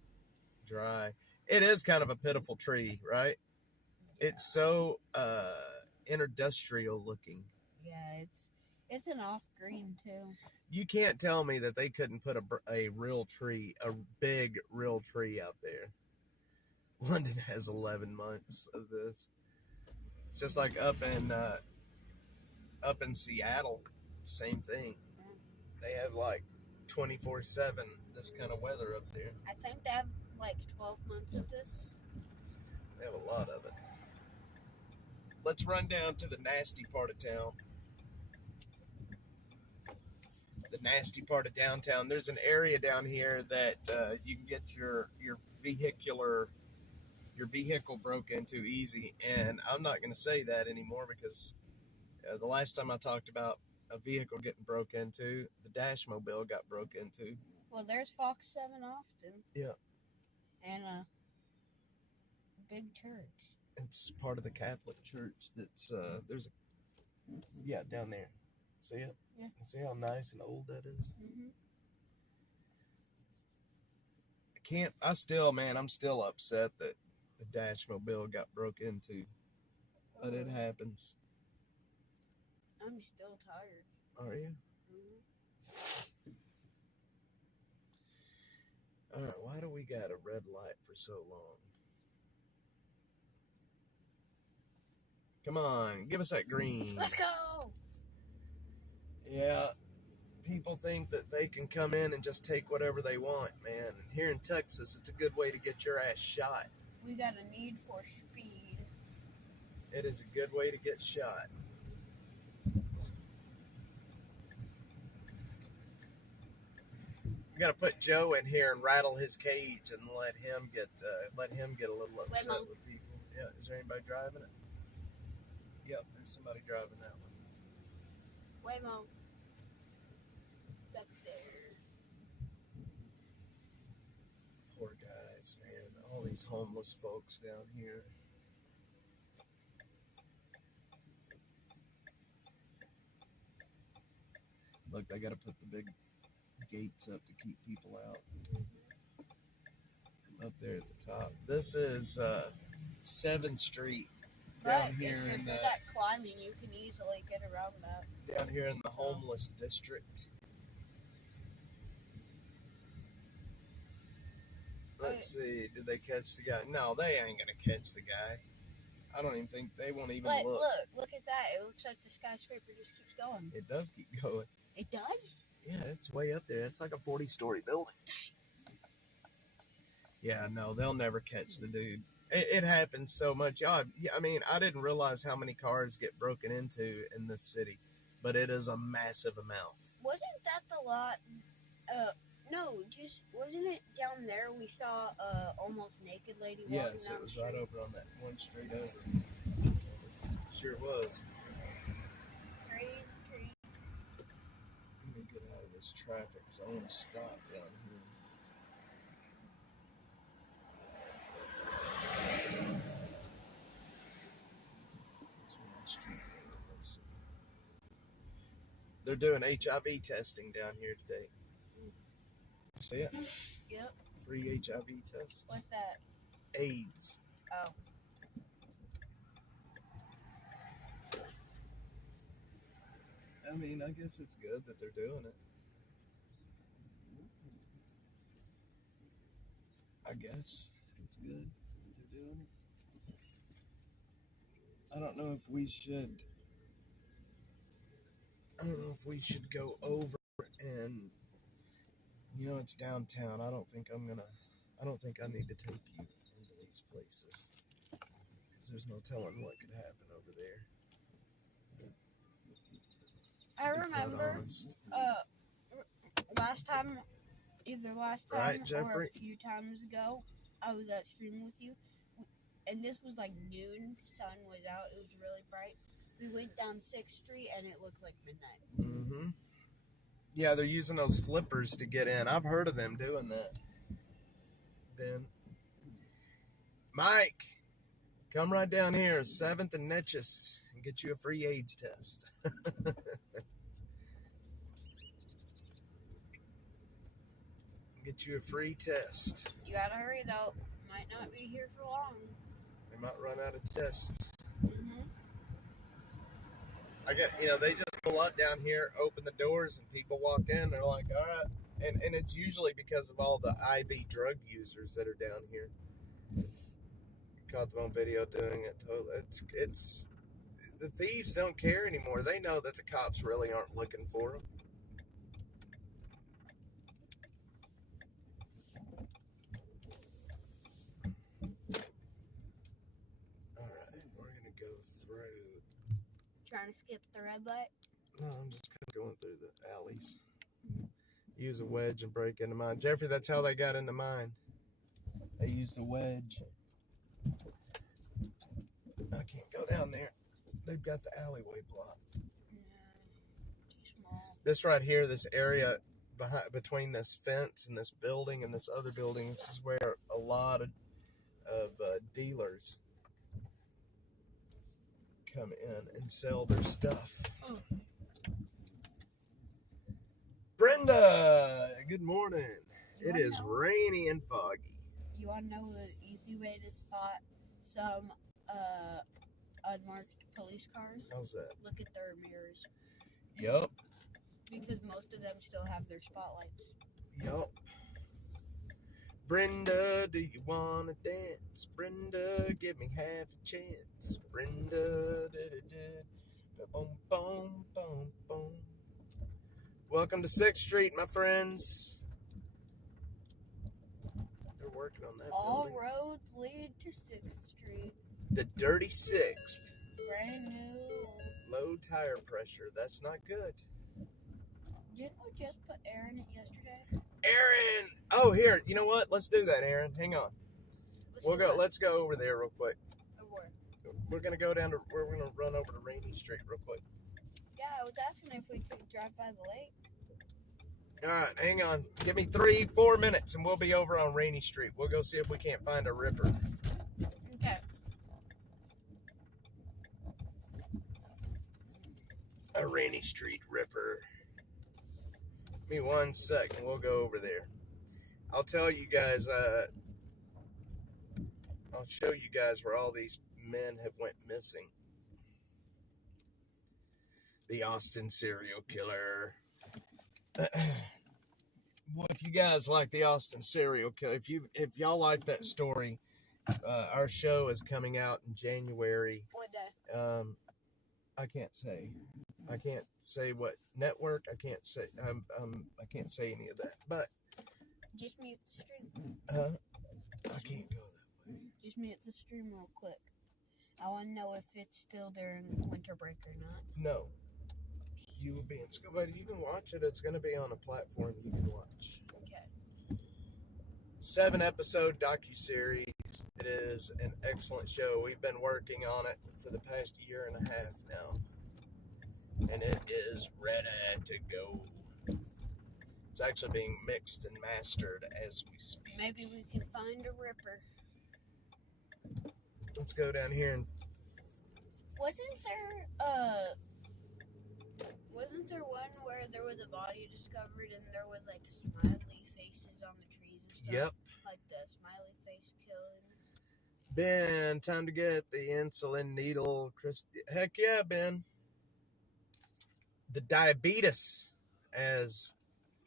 dry. It is kind of a pitiful tree, right? Yeah. It's so industrial looking. Yeah, it's an off green too. You can't tell me that they couldn't put a real tree, a big real tree out there. London has 11 months of this. It's just like up in Seattle, same thing. They have like 24/7 this kind of weather up there. I think they have like 12 months of this. They have a lot of it. Let's run down to the nasty part of town. The nasty part of downtown. There's an area down here that you can get your vehicle broke into easy, and I'm not going to say that anymore because the last time I talked about a vehicle getting broke into, the Dash Mobile got broke into. Well, there's Fox 7 Austin. Yeah. And a big church. It's part of the Catholic Church. That's down there. See it? Yeah. See how nice and old that is? Mm-hmm. I'm still upset that the Dash Mobile got broke into. But it happens. I'm still tired. Are you? Mm-hmm. Alright, why do we got a red light for so long? Come on, give us that green. Let's go! Yeah, people think that they can come in and just take whatever they want, man. And here in Texas, it's a good way to get your ass shot. We got a need for speed. It is a good way to get shot. We gotta put Joe in here and rattle his cage and let him get a little upset with people. Yeah, is there anybody driving it? Yep, there's somebody driving that one. Waymo. Back there. Poor guys, man. All these homeless folks down here. Look, I gotta put the big gates up to keep people out. Up there at the top. This is 7th Street down But here if you're in good at climbing, you can easily get around that. down here in the homeless district. Let's see, did they catch the guy? No, they ain't gonna catch the guy. I don't even think they won't even But look. look at that. It looks like the skyscraper just keeps going. It does keep going. It does? Yeah, it's way up there. It's like a 40-story building. Yeah, no, they'll never catch the dude. It happens so much. I mean, I didn't realize how many cars get broken into in this city, but it is a massive amount. Wasn't that the lot? No, just wasn't it down there? We saw almost naked lady walking Yes, down it was the right street? over on that one street over. Sure was. Crazy. Let me get out of this traffic because I want to stop down here. Let's see. They're doing HIV testing down here today. See it? Yep. Free HIV test. What's that? AIDS. Oh. I mean, I guess it's good that they're doing it. I guess it's good that they're doing it. I don't know if we should. I don't know if we should go over and, it's downtown. I don't think I need to take you into these places because there's no telling what could happen over there. I remember last time Right, or Jeffrey? a few times ago, I was at stream with you, and this was like noon. Sun was out. It was really bright. We went down 6th Street, and it looked like midnight. Mm-hmm. Yeah, they're using those flippers to get in. I've heard of them doing that. Ben. Mike, come right down here, 7th and Netchus, and get you a free AIDS test. Get you a free test. You gotta hurry though. Might not be here for long. They might run out of tests. Mm-hmm. They just pull up down here, open the doors, and people walk in. They're like, all right. And it's usually because of all the IV drug users that are down here. Caught them on video doing it. It's the thieves don't care anymore. They know that the cops really aren't looking for them. All right, we're gonna go through. Trying to skip the red light. No, I'm just kind of going through the alleys. Use a wedge and break into mine. Jeffrey, that's how they got into mine. They used a wedge. I can't go down there. They've got the alleyway blocked. Yeah, too small. This right here, this area between this fence and this building and this other building, this is where a lot of dealers come in and sell their stuff. Oh. Brenda, good morning. It is rainy and foggy. You want to know the easy way to spot some unmarked police cars? How's that? Look at their mirrors. Yup. Because most of them still have their spotlights. Yup. Brenda, do you want to dance? Brenda, give me half a chance. Brenda, boom, boom, boom, boom. Welcome to 6th Street, my friends. They're working on that All building. roads lead to 6th Street. The dirty 6th. Brand new. Low tire pressure. That's not good. Didn't we just put air in it yesterday? Aaron! Oh, here. You know what? Let's do that, Aaron. Hang on. Let's go over there real quick. Where? We're gonna go down to. We're gonna run over to Rainy Street real quick. Yeah, I was asking if we could drive by the lake. All right, hang on. Give me 3-4 minutes, and we'll be over on Rainy Street. We'll go see if we can't find a ripper. Okay. A Rainy Street ripper. Give me 1 second. We'll go over there. I'll tell you guys. I'll show you guys where all these men have went missing. The Austin serial killer. Well, if you guys like the Austin serial killer, if y'all like that story, Our show is coming out in January. What day? I can't say. I can't say what network. I can't say. I can't say any of that. But Just mute the stream. I can't go that way. Just mute the stream real quick. I want to know if it's still during winter break or not. No. You will be in school, but you can watch it. It's going to be on a platform you can watch. Okay. 7-episode docuseries. It is an excellent show. We've been working on it for the past year and a half now. And it is ready to go. It's actually being mixed and mastered as we speak. Maybe we can find a ripper. Let's go down here and Wasn't there one where there was a body discovered and there was like smiley faces on the trees and stuff? Yep. Like the smiley face killing. Ben, time to get the insulin needle. Heck yeah, Ben. The diabetes, as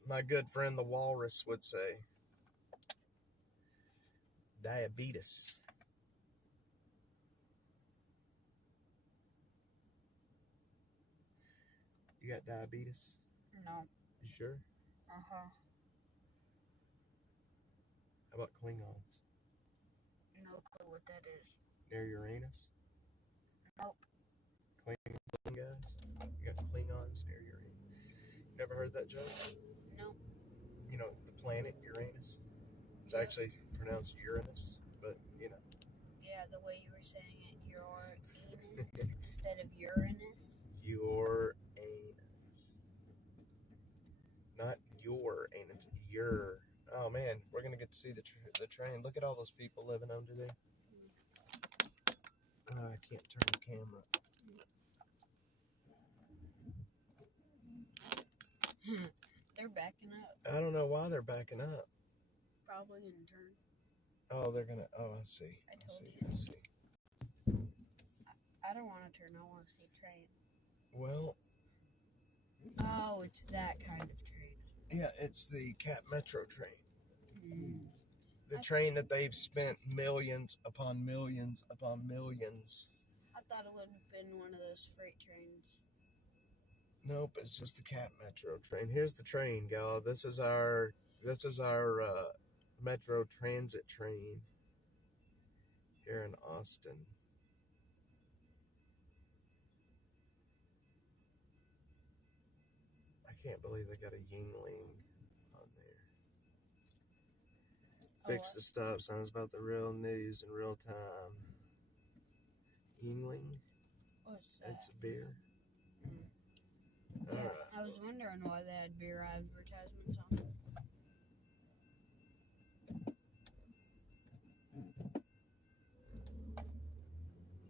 my good friend the walrus would say. Diabetes. You got diabetes? No. You sure? Uh-huh. How about Klingons? No clue what that is. Near Uranus? Nope. Klingon guys? You got Klingons near Uranus. You never heard that joke? No. You know, the planet Uranus? It's actually pronounced Uranus, but, you know. Yeah, the way you were saying it, Uranus instead of Uranus. Your anus. Not your anus, your. Oh man, we're gonna get to see the train. Look at all those people living under there. I can't turn the camera. They're backing up. I don't know why they're backing up. Probably gonna turn. Oh, they're gonna. Oh, I see. I told see. you. I see. I don't want to turn. I want to see train. Well. Oh, it's that kind of train. Yeah, it's the Cap Metro train. Mm. The train that they've spent millions upon millions upon millions. I thought it would have been one of those freight trains. Nope, it's just the Cap Metro train. Here's the train, gal. This is our Metro Transit train here in Austin. I can't believe they got a Yingling on there. Fix the stop signs about the real news in real time. Yingling? What's that? It's a beer. Yeah, I was wondering why they had beer advertisements on it.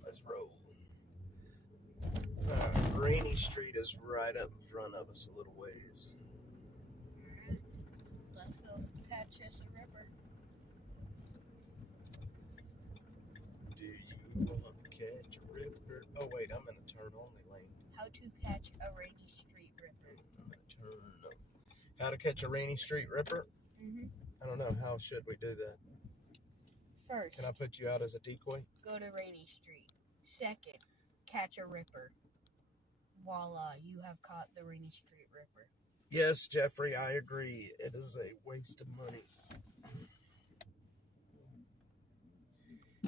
Let's roll. Rainy Street is right up in front of us a little ways. Alright, let's go catch us a ripper. Do you want to catch a ripper? Oh wait, I'm in a turn-only lane. How to catch a rainy street ripper. I'm gonna turn up. How to catch a rainy street ripper? Mm-hmm. I don't know. How should we do that? First, Can I put you out as a decoy? go to Rainy Street. Second, catch a ripper. Voila, you have caught the Rainy Street ripper. Yes, Jeffrey, I agree. It is a waste of money.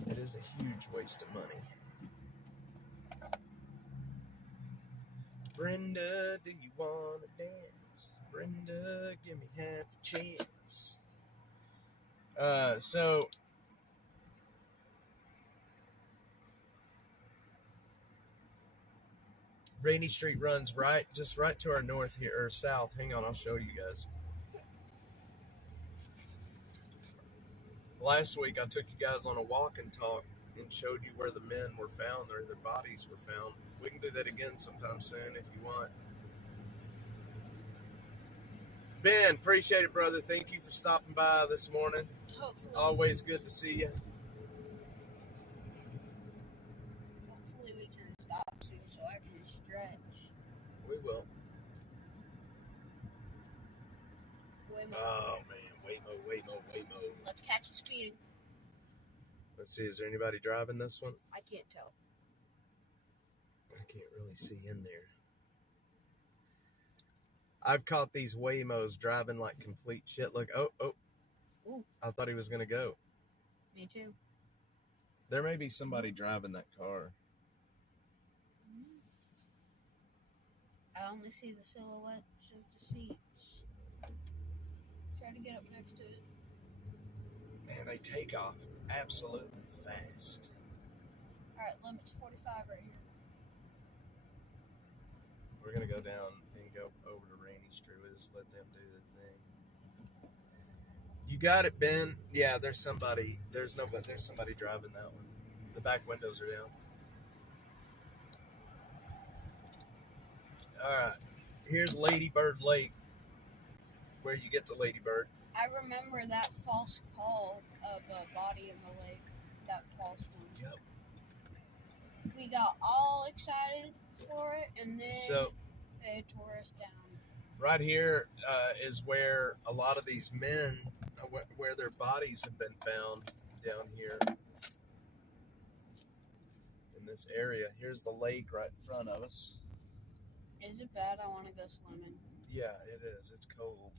It is a huge waste of money. Brenda, do you want to dance? Brenda, give me half a chance. So Rainy Street runs just right to our north here, or south. Hang on, I'll show you guys. Last week I took you guys on a walk and talk and showed you where the men were found, or their bodies were found. We can do that again sometime soon if you want. Ben, appreciate it, brother. Thank you for stopping by this morning. Hopefully, Always good to see you. hopefully we can stop soon so I can stretch. We will. Way more. Oh, man. Waymo. Let's catch a speeding. Let's see, is there anybody driving this one? I can't tell. I can't really see in there. I've caught these Waymos driving like complete shit. Look, oh. Ooh. I thought he was going to go. Me too. There may be somebody driving that car. I only see the silhouettes of the seats. Try to get up next to it. Man, they take off absolutely fast. Alright, limit's 45 right here. We're going to go down and go over to Rainy Street. We'll just let them do their thing. You got it, Ben. Yeah, there's somebody. There's somebody driving that one. The back windows are down. All right. Here's Lady Bird Lake, where you get to Lady Bird. I remember that false call of a body in the lake. That false one. Yep. We got all excited for it, and then they tore us down. Right here is where a lot of these men, where their bodies have been found down here in this area. Here's the lake right in front of us. Is it bad? I want to go swimming. Yeah, it is. It's cold.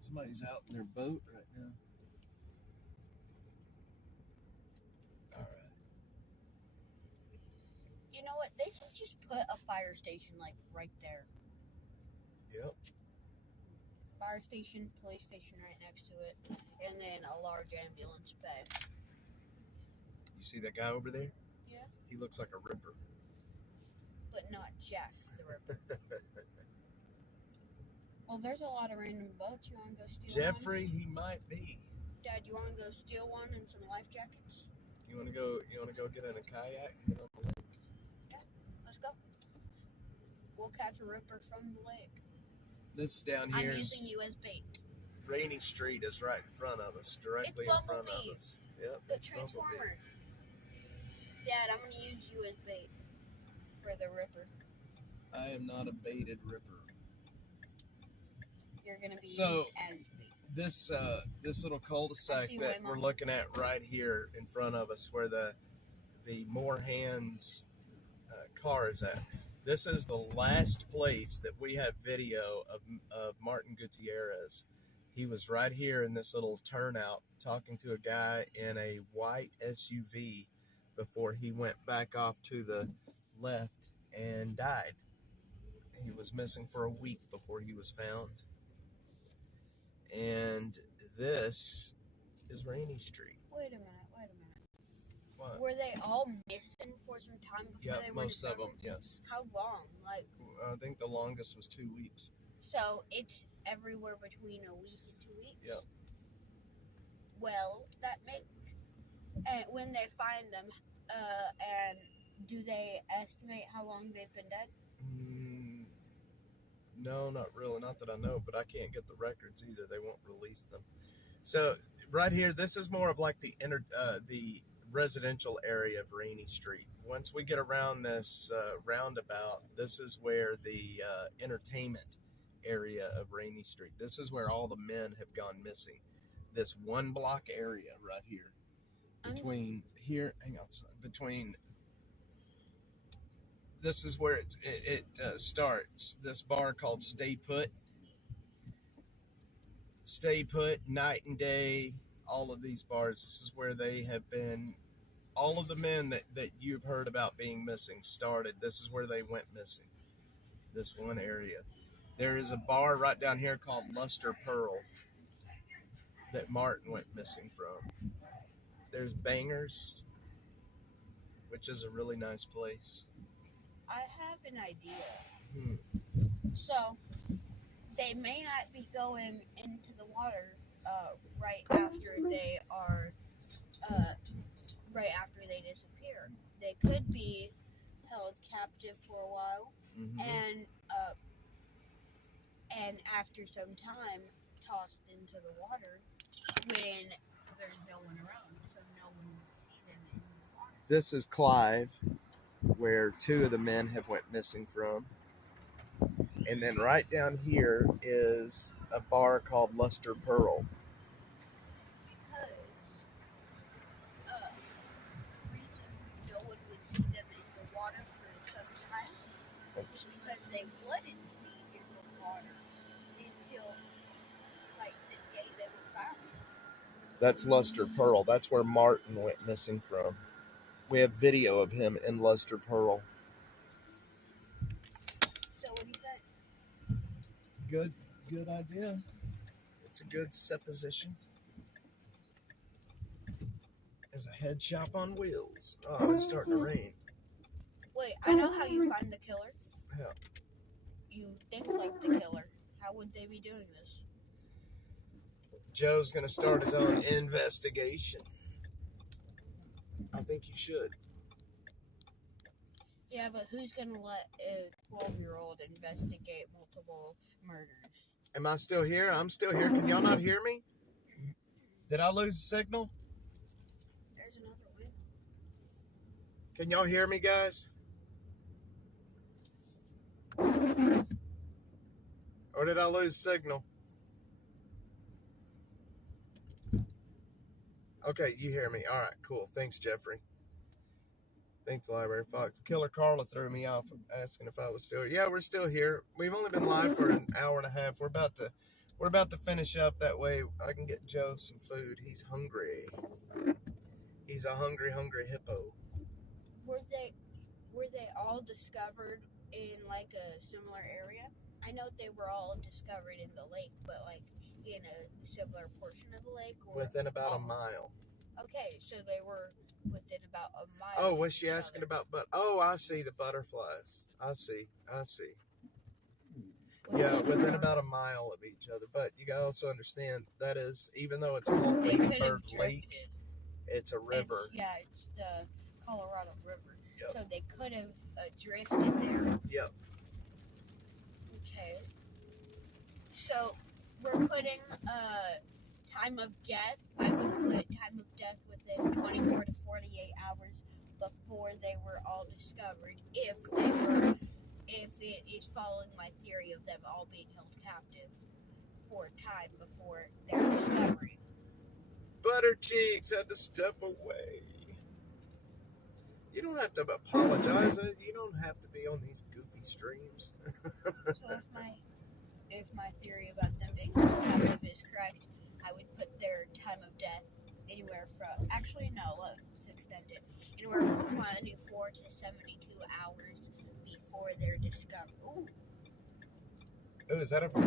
Somebody's out in their boat right now. All right. You know what? They should just put a fire station like right there. Yep. Fire station, police station right next to it, and then a large ambulance bay. You see that guy over there? Yeah. He looks like a ripper. But not Jack the Ripper. Well, there's a lot of random boats. You want to go steal Jeffrey, he might be. Dad, you want to go steal one and some life jackets? You want to go get in a kayak and get on the lake? Yeah, let's go. We'll catch a ripper from the lake. This down here I'm is using you as bait. Rainy Street is right in front of us, directly in front of us. Yep. The Transformer. Dad, I'm going to use you as bait for the ripper. I am not a baited ripper. You're going to be So, used as bait. this little cul-de-sac that we're looking at right here in front of us, where the More Hands car is at. This is the last place that we have video of Martin Gutierrez. He was right here in this little turnout talking to a guy in a white SUV before he went back off to the left and died. He was missing for a week before he was found. And this is Rainy Street. Wait a minute. What? Were they all missing for some time before they were most of them, discovered? yes. How long? Like, I think the longest was 2 weeks. so it's everywhere between a week and 2 weeks? Yep. Well, that makes... And when they find them, and do they estimate how long they've been dead? No, not really. Not that I know, but I can't get the records either. They won't release them. So right here, this is more of like the residential area of Rainy Street. Once we get around this roundabout, this is where the entertainment area of Rainy Street. This is where all the men have gone missing. This 1 block area right here. Between this is where it starts. This bar called Stay Put, Night and Day, all of these bars. This is where they have been. All of the men that you've heard about being missing started. This is where they went missing. This one area. There is a bar right down here called Luster Pearl that Martin went missing from. There's Bangers, which is a really nice place. I have an idea. So, they may not be going into the water right after they are, right after they disappear. They could be held captive for a while, and after some time, tossed into the water when there's no one around, so no one would see them in the water. This is Clive, where 2 of the men have went missing from. And then right down here is a bar called Luster Pearl. they wouldn't be in the water until like the day they were found. That's Luster Pearl. That's where Martin went missing from. We have video of him in Luster Pearl. So what he said? Good idea. It's a good supposition. There's a head shop on wheels. Oh, it's starting to rain. Wait, I know how you find the killer. Yeah. You think like the killer. How would they be doing this? Joe's gonna start his own investigation. I think you should. Yeah, but who's gonna let a 12-year-old investigate multiple murders? Am I still here? I'm still here. Can y'all not hear me? Did I lose the signal? There's another window. Can y'all hear me, guys? Or did I lose signal? Okay, you hear me. All right, cool. Thanks, Jeffrey. Thanks, Library Fox. Killer Carla threw me off asking if I was still here. Yeah, we're still here. We've only been live for an hour and a half. We're about to finish up. That way I can get Joe some food. He's hungry. He's a hungry hippo. Were they all discovered in like a similar area? I know they were all discovered in the lake, but like in a similar portion of the lake, or Within about a mile. Okay, so they were within about a mile. Oh, was she asking about oh, I see the butterflies. I see. Yeah, within about a mile of each other. But you gotta also understand that is, even though it's called Ladybird Lake, it's a river. It's the Colorado River. Yep. So they could have drifted there. Yep. Okay. So we're putting time of death. I would put time of death within 24 to 48 hours before they were all discovered. If it is following my theory of them all being held captive for time before their discovery. Butter Cheeks had to step away. You don't have to apologize. You don't have to be on these goofy streams. So if my theory about them being held captive is correct, I would put their time of death anywhere from, actually no, let's extend it, anywhere from 24 to 72 hours before their discovery. Ooh. Oh,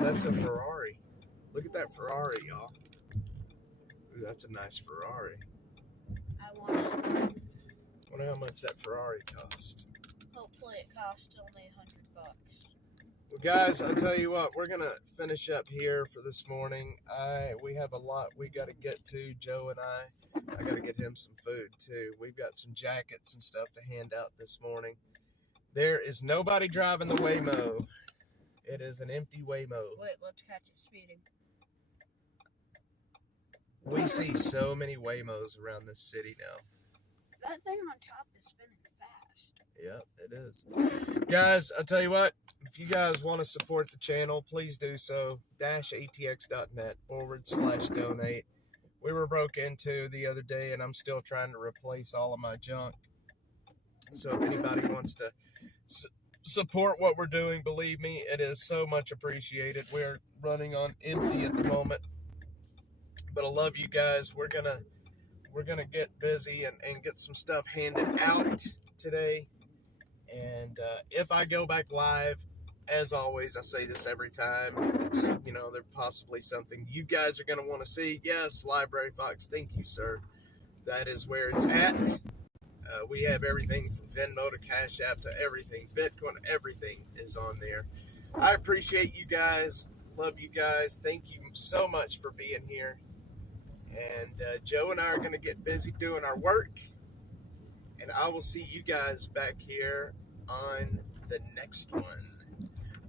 that's a Ferrari. Look at that Ferrari, y'all. Ooh, that's a nice Ferrari. I want it. Wonder how much that Ferrari cost. Hopefully it cost only $100. Well, guys, I'll tell you what, we're going to finish up here for this morning. We have a lot we got to get to, Joe and I got to get him some food, too. We've got some jackets and stuff to hand out this morning. There is nobody driving the Waymo. It is an empty Waymo. Wait, let's catch it speeding. We see so many Waymos around this city now. That thing on top is spinning fast. Yep, it is. Guys, I'll tell you what, if you guys want to support the channel, please do so. -atx.net /donate. We were broke into the other day, and I'm still trying to replace all of my junk. So if anybody wants to support what we're doing, believe me, it is so much appreciated. We're running on empty at the moment. But I love you guys. We're gonna get busy and get some stuff handed out today. And if I go back live, as always, I say this every time, it's, there's possibly something you guys are going to want to see. Yes, Library Fox, thank you, sir. That is where it's at. We have everything from Venmo to Cash App to everything. Bitcoin, everything is on there. I appreciate you guys. Love you guys. Thank you so much for being here. And Joe and I are going to get busy doing our work. And I will see you guys back here on the next one.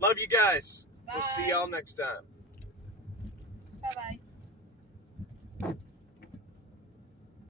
Love you guys. Bye. We'll see y'all next time. Bye-bye.